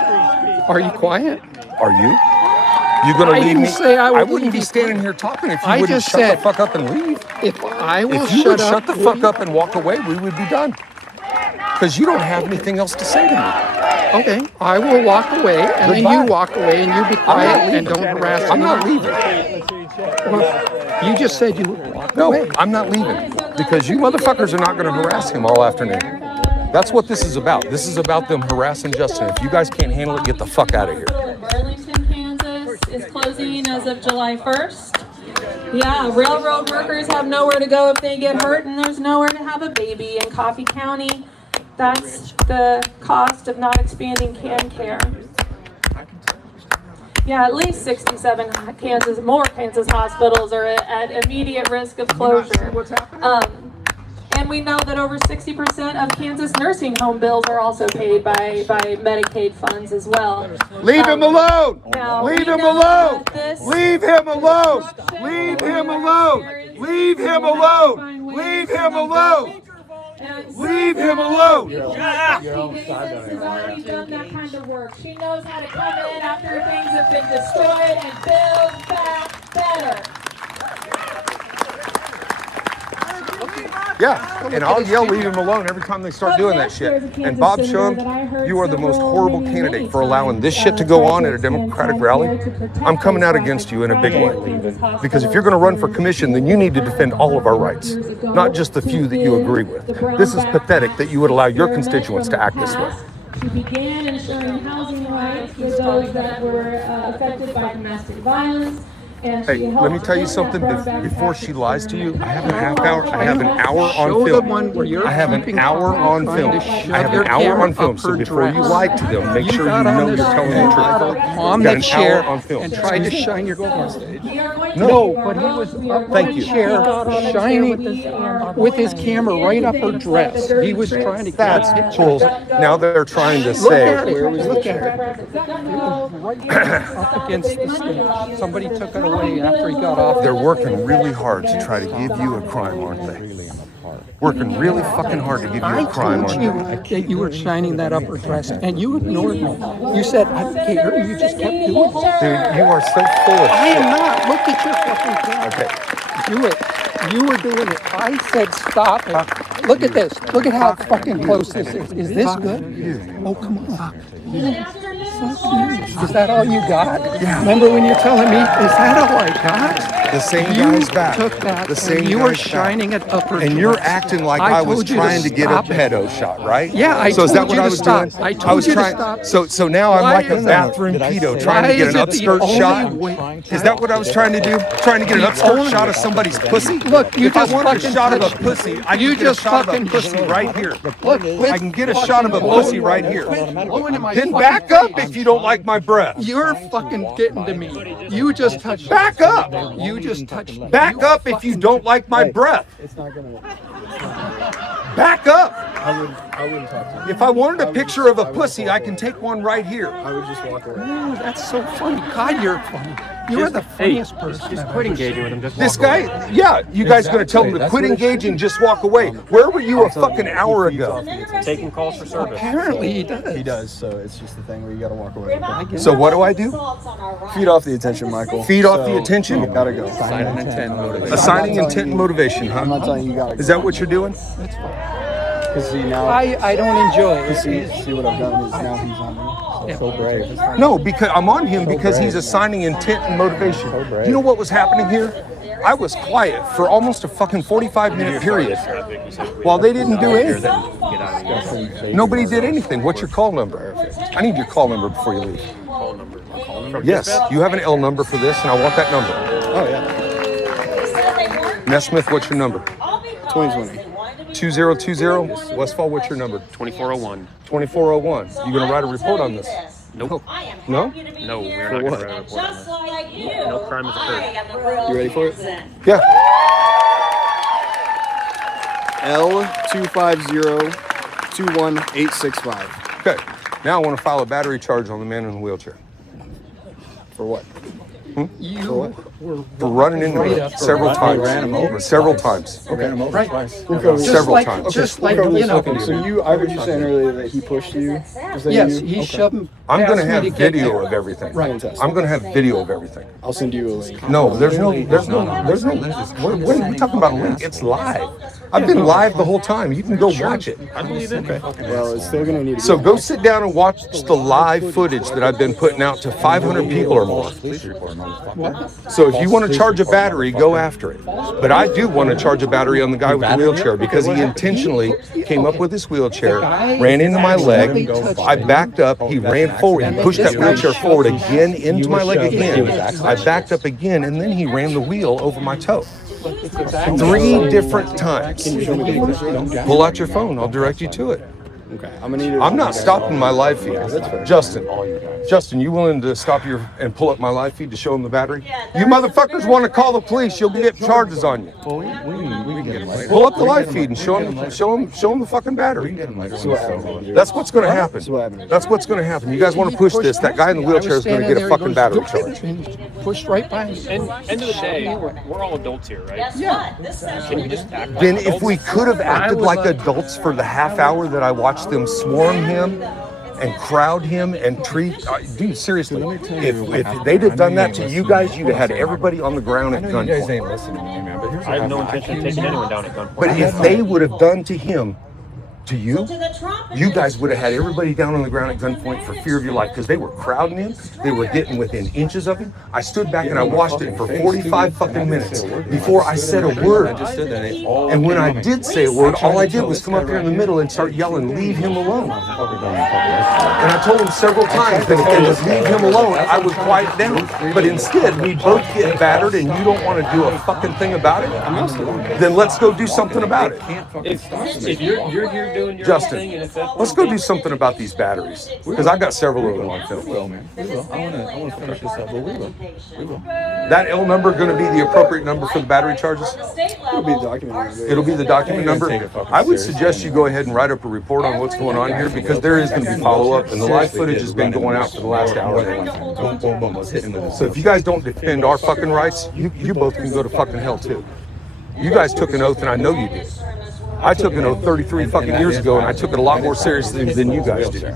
Are you quiet? Are you? You gonna I leave didn't me? say I would wouldn't leave be you. standing here talking if you I wouldn't just shut said- the fuck up and leave. If I will If you shut would up, shut the fuck up and walk away, we would be done. Because you don't have anything else to say to me. Okay, I will walk away, and then Goodbye. you walk away, and you be I'm not quiet and leaving. don't harass I'm anyone. not leaving. Well, you just said you would walk No, away. I'm not leaving. Because you motherfuckers are not going to harass him all afternoon. That's what this is about. This is about them harassing Justin. If you guys can't handle it, get the fuck out of here. Burlington, Kansas is closing as of July 1st. Yeah, railroad workers have nowhere to go if they get hurt, and there's nowhere to have a baby in Coffee County. That's the cost of not expanding CanCare. Yeah, at least 67 Kansas hospitals are at immediate risk of closure. And we know that over 60% of Kansas nursing home bills are also paid by Medicaid funds as well. Leave him alone! Leave him alone! Leave him alone! Leave him alone! Leave him alone! Leave him alone! Leave him alone! She's already done that kind of work. She knows how to come in after things have been destroyed and build back better. Yeah, and I'll yell leave him alone every time they start doing that shit. And Bob Shum, you are the most horrible candidate for allowing this shit to go on at a Democratic rally. I'm coming out against you in a big way. Because if you're going to run for commission, then you need to defend all of our rights, not just the few that you agree with. This is pathetic that you would allow your constituents to act this way. She began ensuring housing rights for those that were affected by domestic violence. Hey, let me tell you something. Before she lies to you, I have an half hour. I have an hour on film. I have an hour on film. I have an hour on film. So before you lie to them, make sure you know you're telling the truth. On the chair and tried to shine your gold on stage. No, but he was up on the chair, shining with his camera right up her dress. He was trying to get That's bull. Now they're trying to say. Look at it. Right up against the stage. Somebody took it away after he got off. They're working really hard to try to give you a crime, aren't they? Working really fucking hard to give you a crime, aren't they? I told you that you were shining that upper dress, and you ignored me. You said, I don't care, you just kept doing it. Dude, you are so full of I shit. am not. Look at your fucking camera. Okay. Do it. You were doing it. I said stop it. Look at this. Look at how fucking close this is. Is this good? Oh, come on. Is that all you got? Yeah. Remember when you're telling me, is that all I got? The same guy's back. Took that. The same you were guy's shining back. it up her And you're dress. acting like I was told you trying to get a stop it. pedo shot, right? Yeah, I So is that told what you I to was stop. doing? I told was you to trying. stop. So now I'm Why like a is bathroom that? pedo Why trying to get is an it the upskirt only shot. way- Is that what I was trying to do? Trying to get an upskirt shot of somebody's pussy? Look, you if I just wanted a fucking shot of a touched- pussy, I you can get a just shot of a fucking- pussy right here. Look, I can get a shot of a pussy right here. blowing in my Then fucking back up face. if you don't like my breath. You're fucking getting to me. You just touched. Back up. You just touched. Back up if you don't like my breath. It's not gonna. Back up. I wouldn't talk to you. If I wanted a picture of a pussy, I can take one right here. I would just walk away. Oh, that's so funny. God, you're funny. You're the funniest person. Just quit engaging with him. Just This walk guy, away. yeah, you guys gonna tell him to quit engaging, just walk away. Where were you a fucking hour ago? Taking calls for service. Apparently he does. He does, so it's just the thing where you gotta walk away. So what do I do? Feed off the attention, Michael. Feed off the So, attention? You gotta go. Assigning intent motivation. Assigning intent and motivation, I'm not huh? telling you you gotta go. Is that what you're doing? That's fine. Because see now. I don't enjoy it. See what I've done is now he's on me. So brave. No, because I'm on him because he's assigning intent and motivation. You know what was happening here? I was quiet for almost a fucking 45-minute period while they didn't do anything. Nobody did anything. What's your call number? I need your call number before you leave. Call number. Yes, you have an L number for this, and I want that number. Oh yeah. Nesmith, what's your number? 2020. 2020. Westfall, what's your number? 2401. 2401. You gonna write a report on this? Nope. No? No, we're not going to write a report on this. No crime has occurred. You ready for it? Yeah. L250-21865. Okay. Now I want to file a battery charge on the man in the wheelchair. For what? You were For running into right him up several her- times. ran him over Several times. Okay. Right. Several times. Just like, you know. Okay, so I heard you saying earlier that he pushed you. Is that Yes, you? he Okay. shoved him. I'm going to past me have get video there. of everything. Right. I'm going to have video of everything. I'll send you a link. No, there's no. What are we talking about a link? It's live. I've been live the whole time. You can go watch it. I believe it. Okay. Well, it's still gonna need to So go sit down and watch the live footage that I've been putting out to 500 people or more. So if you want to charge a battery, go after it. But I do want to charge a battery on the guy with the wheelchair because he intentionally came up with his wheelchair, ran into my leg. I backed up. He ran forward. He pushed that wheelchair forward again into my leg again. I backed up again, and then he ran the wheel over my toe. 3 different times. Pull out your phone. I'll direct you to it. Okay. I'm not stopping my live feed. Justin, you willing to stop and pull up my live feed to show him the battery? You motherfuckers want to call the police, you'll get charges on you. Pull up the live feed and show him the fucking battery. That's what's going to happen. That's what's going to happen. You guys want to push this? That guy in the wheelchair is going to get a fucking battery charge. Pushed right by me. And end of the day, we're all adults here, right? Yeah. Can we just act like Then adults? if we could have acted like adults for the half hour that I watched them swarm him and crowd him and treat, dude, seriously, if they'd have done that to you guys, you'd have had everybody on the ground at gunpoint. You guys ain't listening to me, man. But here's I have no intention of taking anyone down at gunpoint. But if they would have done to him, to you, you guys would have had everybody down on the ground at gunpoint for fear of your life because they were crowding him. They were getting within inches of him. I stood back and I watched it for 45 fucking minutes before I said a word. And when I did say a word, all I did was come up here in the middle and start yelling, "Leave him alone." And I told him several times that if they would leave him alone, I would quiet down. But instead, we both get battered and you don't want to do a fucking thing about it, then let's go do something about it. If you're here doing your Justin, thing, and if that, let's go do something about these batteries because I got several of them on film. I want to finish this up, but we will. That L number going to be the appropriate number for the battery charges? It'll be the document. It'll be the document number. I would suggest you go ahead and write up a report on what's going on here because there is going to be follow-up and the live footage has been going out for the last hour. So if you guys don't defend our fucking rights, you both can go to fucking hell too. You guys took an oath and I know you did. I took an oath 33 fucking years ago and I took it a lot more seriously than you guys did.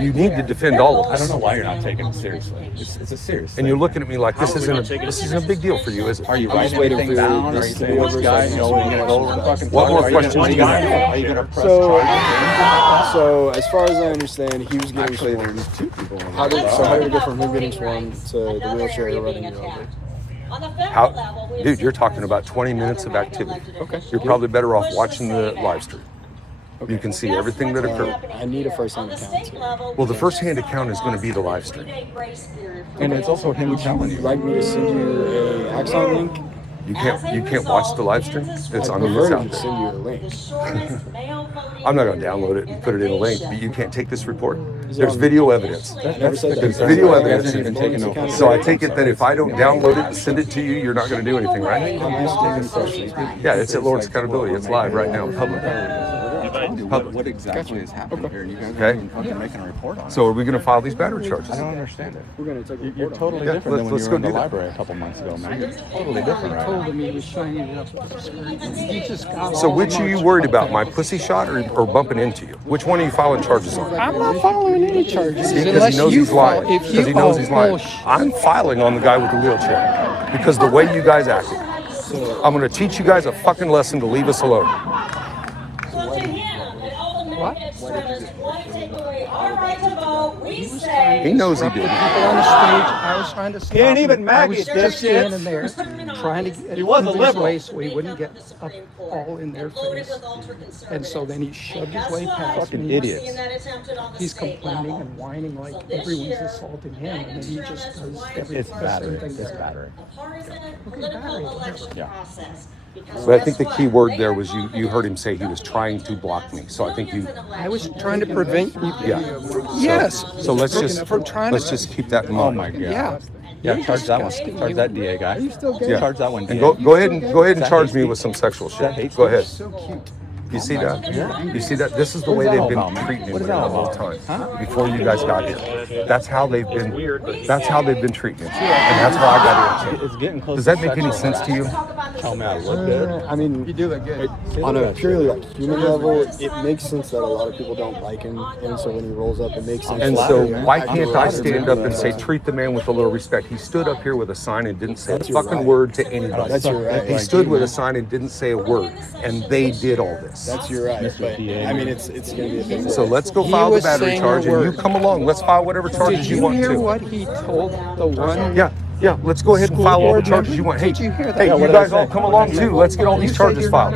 You need to defend all of us. I don't know why you're not taking it seriously. It's a serious thing. And you're looking at me like this isn't a big deal for you, is it? Are you writing anything down? Are you saying this guy, you know, we're gonna go over and fucking What more questions do you have? Are you gonna press charges? So as far as I understand, he was getting swarmed. How did it go from him getting swarmed to the wheelchair running you over? Dude, you're talking about 20 minutes of activity. Okay. You're probably better off watching the live stream. Okay. You can see everything that occurred. I need a first-hand account. Well, the first-hand account is going to be the live stream. And it's also him telling you. Would you like me to send you a Axon link? You can't watch the live streem. It's I on the prefer out to there. send you a link. I'm not going to download it and put it in a link, but you can't take this report. There's video evidence. There's video evidence. So I take it that if I don't download it and send it to you, you're not going to do anything, right? Yeah, it's at Lord's Accountability. It's live right now, public. What exactly is happening here? You guys Okay. are making a report on it. So are we going to file these battery charges? I don't understand it. We're going to take a You're report totally Yeah, different than when let's you go were in the do that. library a couple months ago, man. You're totally different right now. him he was shining it up with the screen. He just got So which are you worried about, my pussy shot or bumping into you? Which one are you filing charges on? I'm not following any charges Because unless he knows you he's lying. file. Because he knows he's lying. I'm filing on the guy with the wheelchair because the way you guys acted. I'm going to teach you guys a fucking lesson to leave us alone. What? He knows he did. People on the stage, I was trying to stop ain't even him. I was maggot, just dipshit. standing there trying to get He was a his liberal. way so he wouldn't get up all in their face. And so then he shoved his way past Fucking me. idiots. He's complaining and whining like everyone's assaulting him, and then he just does every It's battery. thing. It's battery. Okay, battery, whatever. Yeah. But I think the key word there was you heard him say he was trying to block me. So I think you, I was trying to prevent you. yeah. Yes. So let's From trying to. just keep that in Oh mind. my god. Yeah. Yeah, charge that one. Charge that DA guy. Are you still gay? Yeah. Charge that one. And DA. go ahead and That charge hate me speech. with some sexual shit. That hate Go ahead. So cute. You see that? You see that? This is the way they've been treating him the whole time. Before you guys got here. That's how they've been. That's how they've been treating him. And that's why I got here. It's getting close. Does that make any sense to you? Tell me I look good. I mean, You do look good. on a purely like human level, it makes sense that a lot of people don't like him, and so when he rolls up, it makes sense. And so why can't I stand up and say, treat the man with a little respect? He stood up here with a sign and didn't say a fucking word to anybody. That's your right. He stood with a sign and didn't say a word, and they did all this. That's your right. But, I mean, it's going to be a thing. So let's go file the battery charge, and you come along. Let's file whatever charges you want to. Did you hear what he told the one? Yeah, let's go ahead and file all the charges you want. Hey, you guys all come along too. Let's get all these charges filed.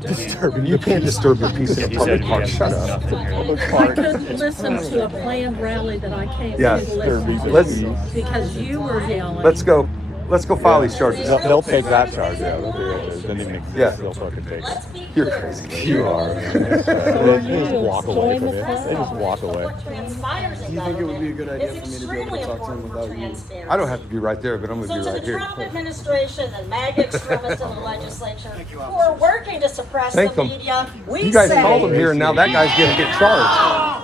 Disturbing. You can't disturb your peace in a public park. Shut up. I couldn't listen to a planned rally that I came Yeah. to listen to Let's because you were yelling. let's go file these charges. They'll take that charge. Yeah, they'll do it. It doesn't even exist. Yeah. They'll fucking take it. You're crazy. You are. They just walk away from it. They just walk away. Do you think it would be a good idea for me to be able to talk to him without you? I don't have to be right there, but I'm going to be So right the here. Trump administration and MAGA extremists in the legislature who are working to suppress Thank the them. media, we You guys say, called him here, and now that guy's going to get charged.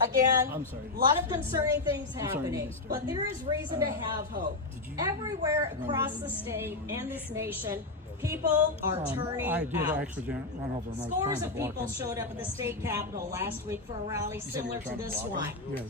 again, a lot of concerning things happening, but there is reason to have hope. Everywhere across the state and this nation, people are turning I did out. actually run over him. I was Scores trying of to block people him. showed up at the state capitol last week for a rally similar to this one. Yes.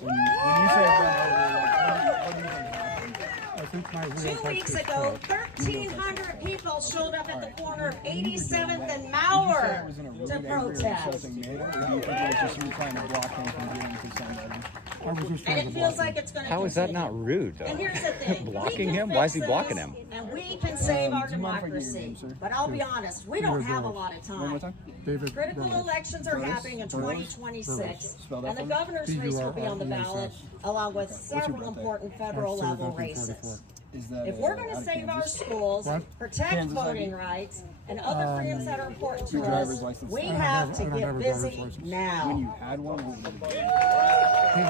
When you say what do you think happened? I think my wheel 2 touched weeks his ago, truck. 1,300 people showed up at the corner of 87th and Mauer to protest. Or do you think it was just you trying to block him from getting to somebody? I was just And trying it to feels block like it's going to How is that not rude, though? And here's the thing. Blocking we can him? Why is he fix blocking this, him? And we can save our do you mind if I get your democracy. name, sir? But I'll be honest, we don't have a lot of One more time. time? David Critical Burrows. elections are happening in 2026, Spell that and the for me. governor's race will be on the ballot, along with several birthday? important federal March level 7th, races. 1944. Is that If we're going to out of save our Kansas? schools, What? protect Kansas voting ID? rights, and other freedoms that are important to driver's us, license? we I don't have have- to I don't get have a driver's busy license. When now. you had one, what would it be?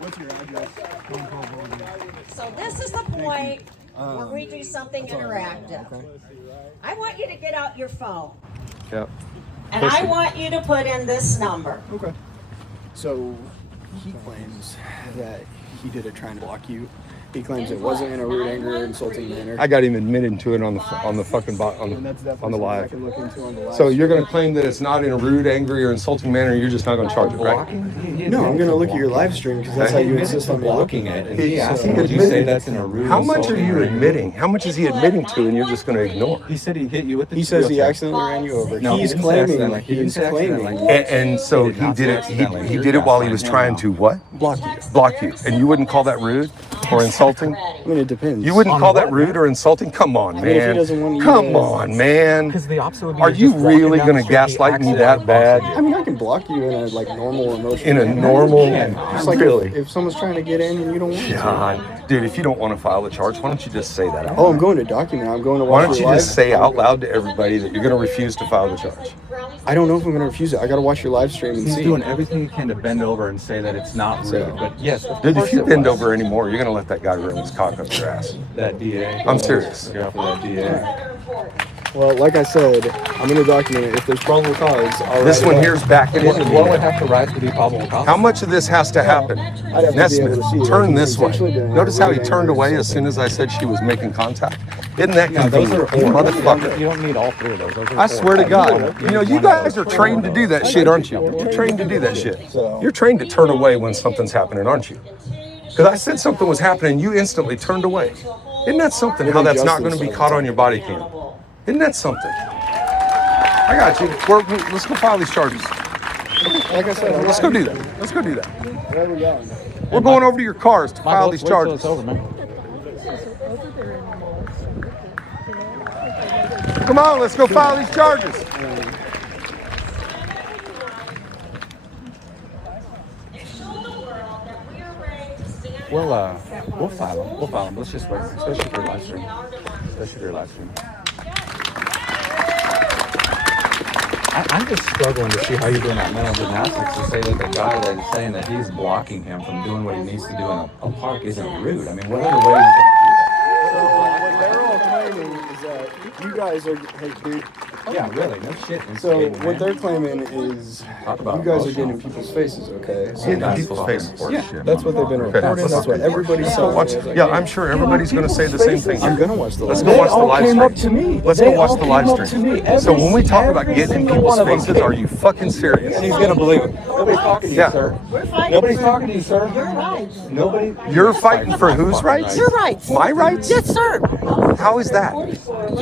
What's your address? So this is the point where we do something interactive. I want you to get out your phone, Yep. and I want you to put in this number. Okay. So he claims that he did it trying to block you. He claims it wasn't in a rude, angry, or insulting manner. I got him admitted to it on the fucking And that's on the definitely something I live. can look into on the live. So you're going to claim that it's not in a rude, angry, or insulting manner. You're just not going to charge it, right? No, I'm going to look at your live stream because that's how you insist on me looking at it. He asked me, did you say that's in a rude, How much are insulting you manner? admitting? How much is he admitting to, and you're just going to ignore? He said he hit you with the He says he wheelchair. accidentally ran you over. No, He's he didn't say claiming, accidentally. He didn't he's say claiming. accidentally. And so He did he not did say it. accidentally. He You're did it while he gaslighting was him trying now. to what? Block you. And you wouldn't call that rude or insulting? I mean, it depends. You wouldn't On call that what, rude or insulting? Come on, mean, if he man. doesn't want you Come to- on, man. Because the opposite would be Are you just walking really down going the to street, gaslight me that accidentally bad? I mean, I can block you in a like normal emotional In a manner. normal, Just like really? if someone's trying to get in and you don't want to. God, dude, if you don't want to file a charge, why don't you just say that out Oh, loud? I'm going to document. I'm going to Why watch don't you your live. just say out loud to everybody that you're going to refuse to file the charge? I don't know if I'm going to refuse it. I got to watch your live stream and He's see. doing everything he can to bend over and say that it's not rude. But yes, of Dude, course if you it bend was. over anymore, you're going to let that guy run his cock up your ass. That DA. I'm serious. Look out for that DA. Well, like I said, I'm going to document it. If there's probable cause, I'll This write one it here's backing What into would me. have to rise to be probable cause? How much of this has to happen? have to be able Nesmith, to see it. turn He's this way. essentially doing Notice how he everything turned away angry as soon as I said she was making contact? Isn't that No, those are convenient, four. motherfucker? You don't need all three of those. Those are I four. swear to God, you know, you guys are trained to do that shit, aren't you? You're trained to do that shit. You're trained to turn away when something's happening, aren't you? Because I said something was happening, you instantly turned away. Isn't that something, how that's not going to be caught on your body cam? Isn't that something? I got you. Let's go file these charges. Like I said, Let's go do that. Let's go do that. Where are we going? We're going over to your cars to file these Wait till charges. it's over, man. Come on, let's go file these charges. We'll file them. We'll file them. Let's just wait, especially for your live stream. Especially for your live stream. I'm just struggling to see how you're doing that mental gymnastics to say that the guy that is saying that he's blocking him from doing what he needs to do in a park isn't rude. I mean, what other way you can do that? that you guys are, hey, dude. Yeah, really, no shit. So what they're claiming is you guys are getting in people's faces, okay? So Getting in people's faces. Yeah, that's what they've been reporting. That's what everybody's saying. Yeah, I'm sure everybody's going to say the same thing. I'm going to watch the Let's live go watch the live stream. stream. Let's go watch the live stream. So when we talk about getting in people's faces, are you fucking serious? And he's going to believe it. Nobody's talking to you, sir. Nobody's talking to you, sir. Your rights. Nobody. You're fighting for whose rights? Your rights. My rights? Yes, sir. How is that?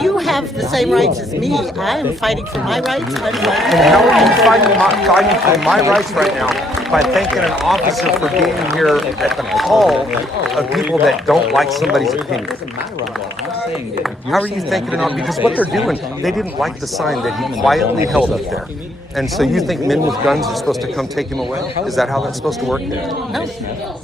You have the same rights as me. I am fighting for my rights. I'm fighting And how are you fighting for my rights right now by thanking an officer for being here at the call of people that don't like somebody's opinion? How are you thanking an officer? Because what they're doing, they didn't like the sign that he quietly held up there. And so you think men with guns are supposed to come take him away? Is that how that's supposed to work? No.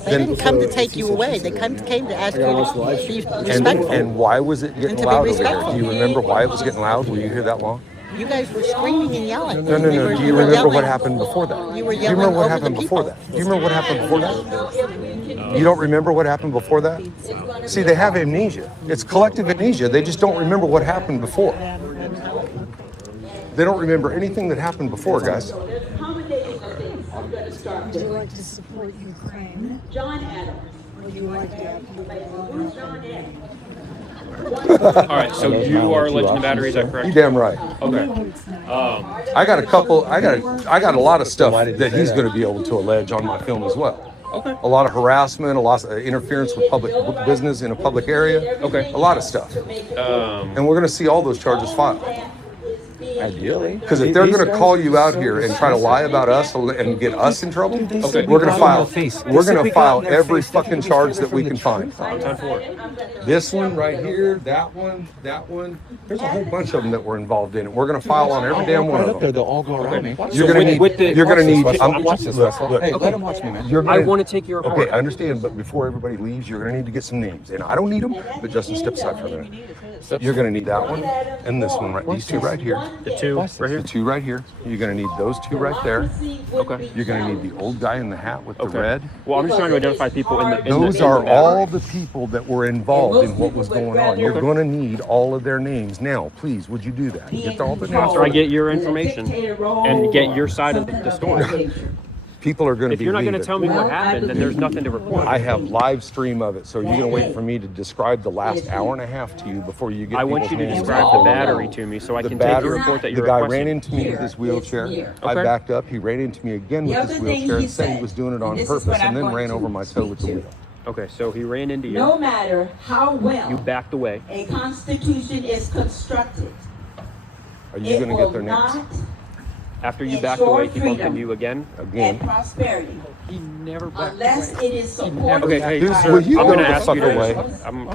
They didn't come to take you away. They came to ask you to be respectful. And why was it getting And to be loud over here? respectful. Do you remember why it was getting loud? Were you here that long? You guys were screaming and yelling. No. Do you remember what happened before that? You were Do you remember yelling what over happened the before people. that? Do you remember what happened before that? You don't remember what happened before that? See, they have amnesia. It's collective amnesia. They just don't remember what happened before. They don't remember anything that happened before, guys. Would you like to support Ukraine? John Adams. Would you like to? John Adams. All right, so you are alleged to battery, is that correct? You damn right. Okay. I got a lot of stuff that he's going to be able to allege on my film as well. Okay. A lot of harassment, a lot of interference with public business in a public area. Okay. A lot of stuff. And we're going to see all those charges filed. Ideally. Because if they're going to call you out here and try to lie about us and get us in trouble, Okay. we're going to file every fucking charge that we can find. Time for it. This one right here, that one. There's a whole bunch of them that were involved in it. We're going to file on every damn one of them. They'll all go around me. You're going to need. Watch this, Russell. Look, Hey, let him watch me, man. Gonna, I want to take your report. Okay, I understand, but before everybody leaves, you're going to need to get some names. And I don't need them, but Justin, step aside for a minute. You're going to need that one and this one, right? These two right here. The two right here? The two right here. You're going to need those two right there. Okay. You're going to need the old guy in the hat with the red. Well, I'm just trying to identify people in the Those are all the people that were involved in what was going on. You're going to need all of their names. Now, please, would you do that? Get all the names. After I get your information and get your side of the story. People are going to If be you're not going to leaving. tell me what happened, then there's nothing to report. I have live stream of it, so you're going to wait for me to describe the last hour and a half to you before you get I want you to people's names describe all the over. battery to me so I The can take the battery- report that you're The guy requesting. ran into me with his wheelchair. I Okay. backed up. He ran into me again with his wheelchair and said he was doing it on purpose and then ran over my toe with the wheel. Okay, so he ran into you. No matter how well You backed away. a constitution is constructed, Are you going to get their names? not After you backed away, he bumped into you again. and prosperity, He never backed unless away. it is supported. Okay, hey, Dude, sir, will you I'm go going to the ask fuck you to. away? I'm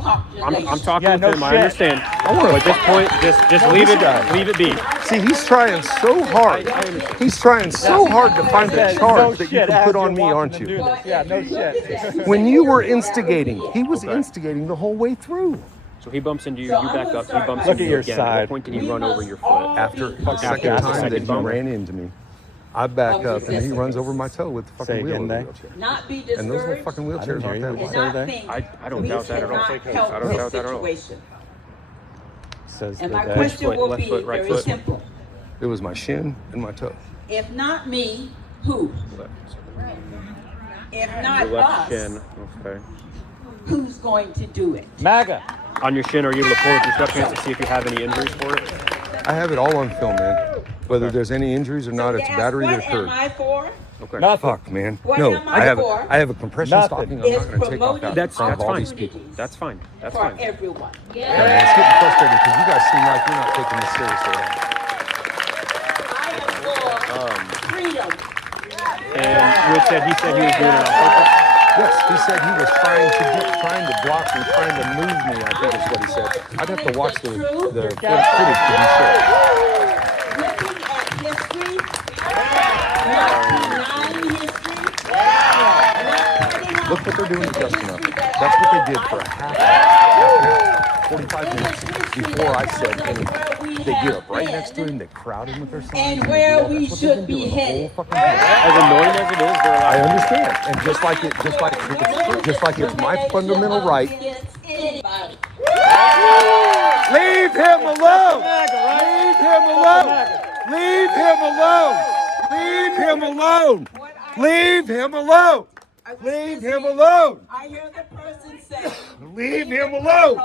talking Yeah, with no him. I shit. understand. wanna But at this point, just leave this it. guy. Leave it be. See, he's trying so hard. He's trying so hard to find a charge that you can put on me, aren't you? Yeah, no shit. When you were instigating, he was instigating the whole way through. So he bumps into you. You back up. He bumps Look into at you your again. side. At what point did he run over your foot? After the second the time second that he bump. ran into me, I back up and he runs over my toe with the Say fucking wheel again, of the Dave? wheelchair. Not be And those little discouraged, fucking I wheelchairs didn't hear aren't you. that What did you wide. say not there? think I don't we doubt that at all. cannot I help don't doubt this that at all. situation. Says And the my guy. question foot, will left be foot, right very foot. simple. It was my shin and my toe. If not me, who? If not Your left us, shin. Okay. who's going to do it? MAGA. On your shin, are you able to pull up your sweatpants to see if you have any injuries for it? I have it all on film, man. Whether there's any injuries or not, it's a Yes, battery that what am occurred. I for? Okay. Nothing. Fuck, man. What No, am I for? I have a compression Nothing. stocking. I'm It's not going to take off promoting out in That's front of all these opportunities people. That's fine. That's for fine. everyone. Yeah, man, it's getting frustrating because you guys seem like you're not taking this seriously at all. I am for freedom. And you had said he was doing it on purpose. Yes, he said he was trying to block me, trying to move me, I think is what he said. I'd have to watch the footage to be sure. Looking at history, not denying history, not putting on Look what they're doing to Justin up. That's what they did for a half an hour, 45 minutes before I said anything. They get up right next to him, they crowd him with their signs. and where That's we what they've should been be doing the whole headed. fucking time. As annoying as it is, they're I allowed. understand, and just like it's my fundamental right. Against anybody. Leave him alone. Leave him alone. Leave him alone. Leave him alone. Leave him alone. Leave him alone. I hear the person say, Leave him alone.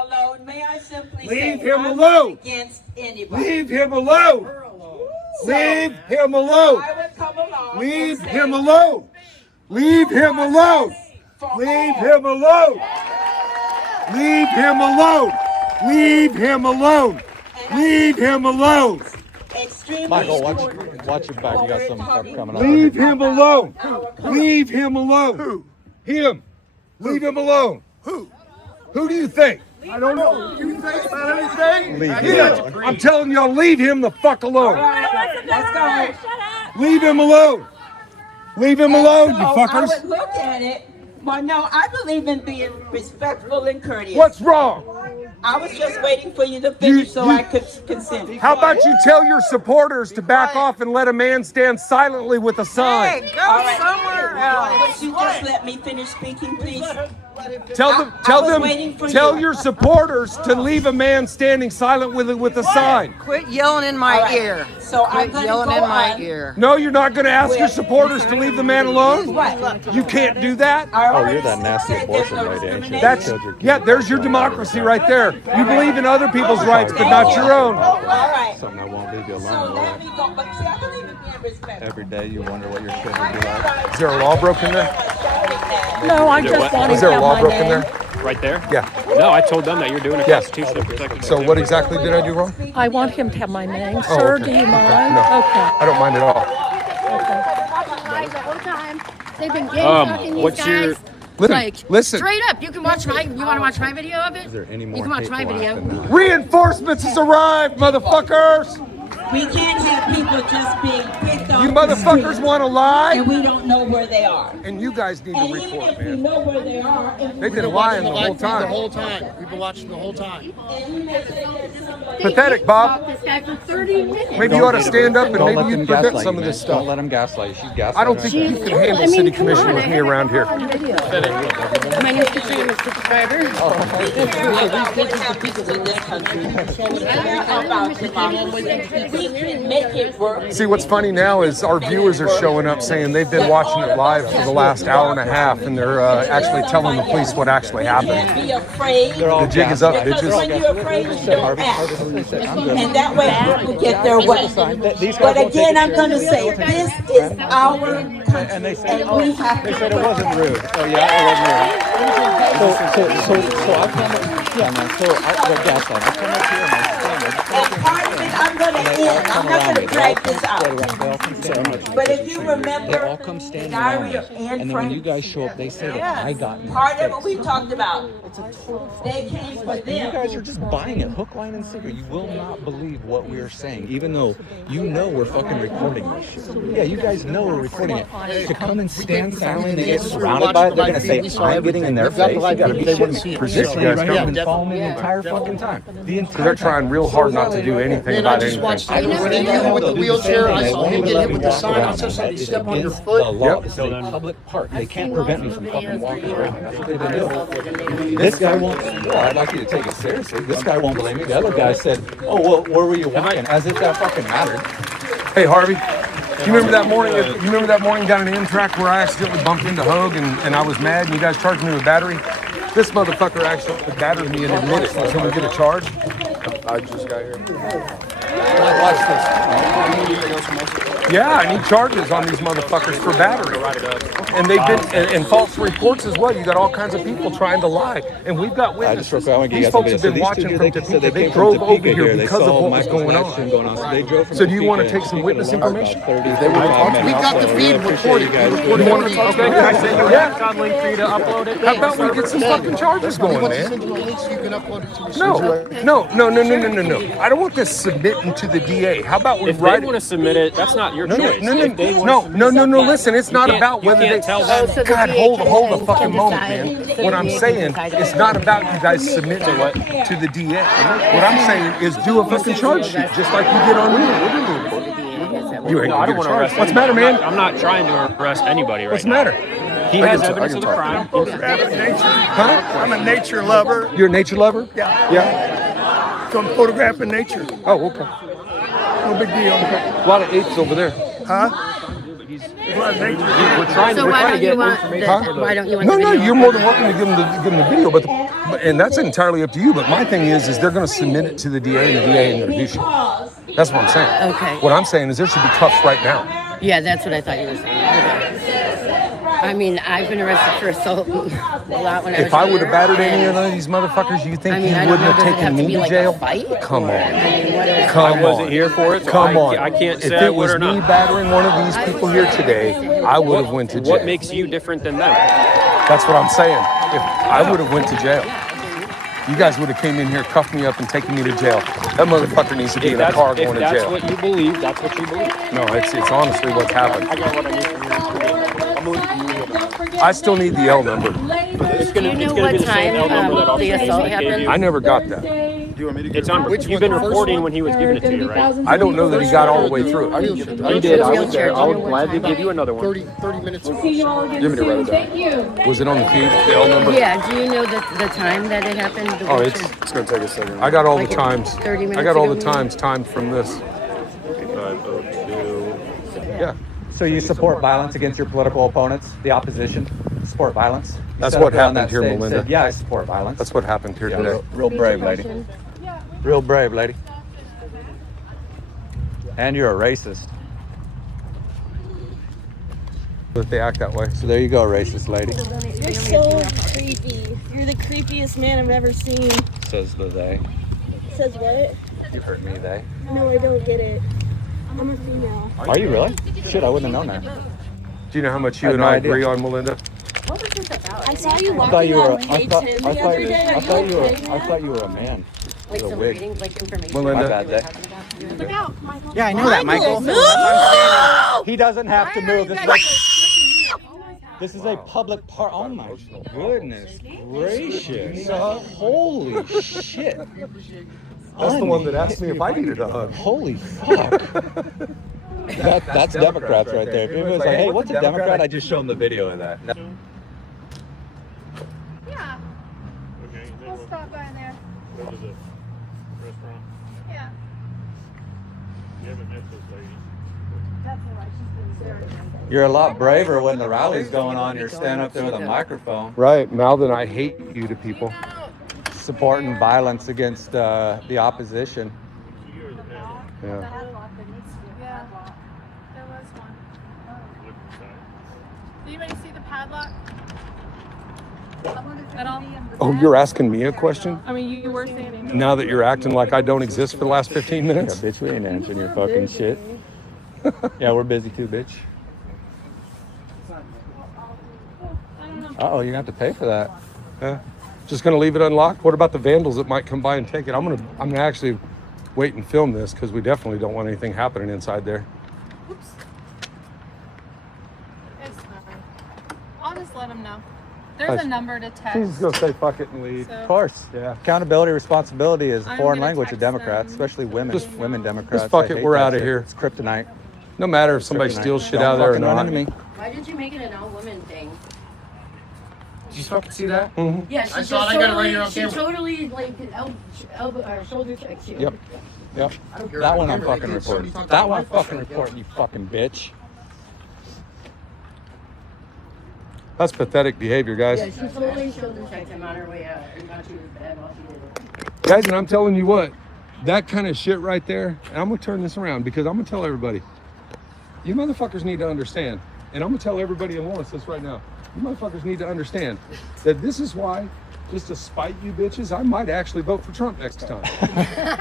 May I simply Leave say, him I'm alone. not against anybody. Leave him alone. Leave him alone. I would come along Leave and him say, alone. Leave him alone. Leave him alone. Leave him alone. Leave him alone. Leave him alone. extremely Michael, important. watch your back. You got some stuff coming up. Leave him alone. Leave him alone. Who? Him. Leave him alone. Who? Who do you think? I don't know. You think about anything? Leave him Yeah. alone. I'm telling y'all, leave him the fuck alone. Let's go. Leave him alone. Leave him alone, you So I fuckers. would look at it. Well, no, I believe in being respectful and courteous. What's wrong? I was just waiting for you to finish so I could consent. How about you tell your supporters to back off and let a man stand silently with a sign? Hey, go somewhere else. Would you just let me finish speaking, please? Tell them, your supporters to leave a man standing silent with a sign. Quit yelling in my ear. So I'm Quit going to yelling go in my on. ear. No, you're not going to ask your supporters to leave the man alone? What? You can't do that? Oh, you're that nasty abortion lady, ain't you? That's, yeah, there's your democracy right there. You believe in other people's rights, but not your own. All right. Something that won't leave you So alone. let me go. But see, I believe in being respectful. Every day you wonder what your shit would be like. Is there a law broken there? No, I just want Is to there a have law my broken name. there? Right there? Yeah. No, I told them that you're doing a Yeah. constitutionally protected. So what exactly did I do wrong? I want him to have my name. Oh, Sir, okay. do you Okay. mind? No. Okay. I don't mind at all. They've been gang-stalking these what's guys. your- Listen. Straight up, you can watch my. You want to watch my video of it? Is there any more You can watch my hateful video. act than that? Reinforcements has arrived, motherfuckers! We can't have people just being picked up. You motherfuckers want to lie? And we don't know where they are. And you guys need to And even report, if we man. know where they are, They've been lying the whole time. We've been watching the whole time. Pathetic, Bob. This guy for 30 minutes. Maybe you ought to stand up and Don't maybe let you them prevent gaslight some you, of man. this stuff. Don't let them gaslight you. She's gaslighting. I don't think you can handle city commission with me around here. My name's Katrina, Mr. Subscriber. we have people in this country. We care about democracy. We can make it work. See, what's funny now is our viewers are showing up saying they've been watching it live for the last hour and a half, and they're actually telling the police what actually happened. Be afraid. The jig is up, Because bitches. when you're afraid, you don't act. And that way people get their way. But again, I'm going to say, this is our country, and we have They to said it wasn't protect rude. Oh yeah, it wasn't rude. So I come up, yeah, man. So I gaslight. I come up here and I stand. And part of it, I'm going to end. I'm not going to drag this out. But if you remember, They all come standing around Diary us. of Anne And then when you Frank, guys show up, they say that I got in the part of face. what we talked about, they came for And you them. guys are just buying it, hook, line, and sinker. You will not believe what we are saying, even though you know we're fucking recording this shit. Yeah, you guys know we're recording it. To come and stand silent and get surrounded by it, they're gonna say, I'm getting in their face. You gotta be shitting me. Appreciate you guys Right coming. You've been following me the entire fucking time. Because they're trying real hard not to do anything Man, I about just anything. watched him when he hit him with the wheelchair. I saw him get hit with the sign. I saw somebody step on your The foot. law. This is a public park. They can't prevent me from fucking walking around. That's what they've been doing. This guy won't. Well, I'd like you to take it seriously. This guy won't blame me. The other guy said, "Oh, well, where were you walking?" As if that fucking mattered. Hey, Harvey. Do you remember that morning? You remember that morning down in Amtrak where I accidentally bumped into Hogue and I was mad and you guys charged me with battery? This motherfucker actually battered me and admitted it. Can we get a charge? I just got here. Watch this. Yeah, I need charges on these motherfuckers for battery. And they've been and false reports as well. You got all kinds of people trying to lie, and we've got witnesses. These folks have been watching from Topeka. They drove over here because of what was going on. So do you want to take some witness information? We got the feed recorded. You want to talk? Okay, I say yeah. How about we get some fucking charges going, man? No. I don't want this submitting to the DA. How about we If write they want to submit it, that's not your choice. If they want to- No. Listen, it's not about whether they. tell them. God, hold a fucking moment, man. What I'm saying, it's not about you guys submitting to the DA. What I'm saying is do a fucking charge sheet, just like you did on me. You ain't No, I gonna don't get a want to charge. arrest What's the matter, anybody. man? I'm not trying to arrest anybody right What's the now. matter? He has evidence of the crime. I'm a nature lover. You're a nature lover? Yeah. Yeah. So I'm photographing nature. Oh, okay. No big deal. A lot of apes over there. Huh? There's a lot of nature. We're trying to get information. Why don't you want No, the no, video? you're more than welcome to give them the video, but and that's entirely up to you. But my thing is they're going to submit it to the DA, and the DA ain't going to do shit. That's what I'm saying. Okay. What I'm saying is there should be cuffs right now. Yeah, that's what I thought you were saying. Okay. I mean, I've been arrested for assault a lot when I was If I would have younger, battered any and- of these motherfuckers, you think I mean, you I don't wouldn't know, have does it taken have to me be to like a jail? fight? Come on. I mean, what is Come I wasn't on. here for it, so Come on. I can't If say I it would was or me not. battering one of these people here today, I would have went to jail. What makes you different than them? That's what I'm saying. If I would have went to jail, you guys would have came in here, cuffed me up, and taken me to jail. That motherfucker needs to be in a car going to If that's jail. what you believe, that's what you believe. No, it's honestly what's happened. I got what I need from you. I still need the L number. It's Do you know what time the assault happened? I never got that. It's on. You've been recording when he was giving it to you, right? I don't know that he got all the way through it. He did. I was there. I would gladly give you another one. 30 minutes. See you all again Give me the soon. red Thank you. Was it on the feed, the L number? Yeah, do you know the time that it happened? Oh, it's going to take a second. I got all the times. 30 minutes I got all the ago, times timed from this. Yeah. So you support violence against your political opponents, the opposition? Support violence? You That's stood what up there on happened that here, stage and Melinda. said, yeah, I support violence. That's what happened here today. Real brave, lady. Real brave, lady. And you're a racist. But they act that way. So there you go, racist lady. You're so creepy. You're the creepiest man I've ever seen. Says the they. Says what? You heard me, they. No, I don't get it. I'm a female. Are you really? Shit, I wouldn't have known that. Do you know how much you I had and no I idea. agree on, Melinda? I saw you I walking thought you were. on Hay 10 the other day. I thought you were a man. Like With a some wig. reading, like information. Melinda. My bad, day. Look out, Michael. Yeah, I know that, Michael. No! He doesn't have to move. This is a public part. Oh my goodness gracious! Holy shit! That's the one that asked me if I needed a hug. Holy fuck! That's Democrats right there. If it was like, hey, what's a Democrat? I just show them the video of that. Yeah. We'll stop by there. Go to the restaurant. Yeah. You haven't met those ladies. That's all right. She's been there. You're a lot braver when the rally's going on. You're standing up there with a microphone, Right, mouthing I hate you to people. supporting violence against the opposition. Yeah. Yeah. There was one. Did anybody see the padlock? At all? Oh, you're asking me a question? I mean, you were standing. Now that you're acting like I don't exist for the last 15 Yeah, minutes? bitch, we ain't answering your fucking shit. Yeah, we're busy too, bitch. Uh-oh, you're gonna have to pay for that. Yeah. Just gonna leave it unlocked? What about the vandals that might come by and take it? I'm gonna actually wait and film this because we definitely don't want anything happening inside there. Oops. It's fine. I'll just let them know. There's a number to text. She's gonna say fuck it and leave. So- Of course. Yeah. Accountability, responsibility is a I'm foreign gonna language of text Democrats, them. especially women. Women Democrats. just fuck I it, hate we're that outta shit. here. It's kryptonite. No matter if somebody Kryptonite. steals shit Don't out of there or fucking run not. into me. Why did you make it an all-woman thing? Did you fucking see that? Mm-hmm. Yeah, she I just saw it. I got it right here on she camera. totally like elbow or shoulder checks you. Yep. Yep. That one I'm fucking reporting. That one I'm fucking reporting, you fucking bitch. That's pathetic behavior, guys. Yeah, she totally shoulder checked him on her way out and thought she was bad while she did it. Guys, and I'm telling you what, that kind of shit right there, and I'm gonna turn this around because I'm gonna tell everybody, you motherfuckers need to understand, and I'm gonna tell everybody in Lawrence this right now, you motherfuckers need to understand that this is why, just to spite you bitches, I might actually vote for Trump next time.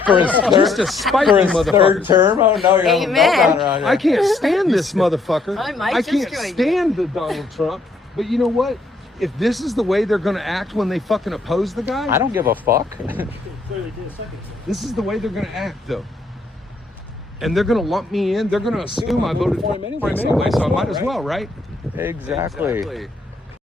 For his Just to spite for you his third motherfuckers. term? Oh no, you're Amen. meltdown around here. I can't stand this motherfucker. I might I just can't join you. stand the Donald Trump. But you know what? If this is the way they're gonna act when they fucking oppose the guy, I don't give a fuck. this is the way they're gonna act though. And they're gonna lump me in. They're gonna assume I voted for him anyway, so I might as well, right? Exactly.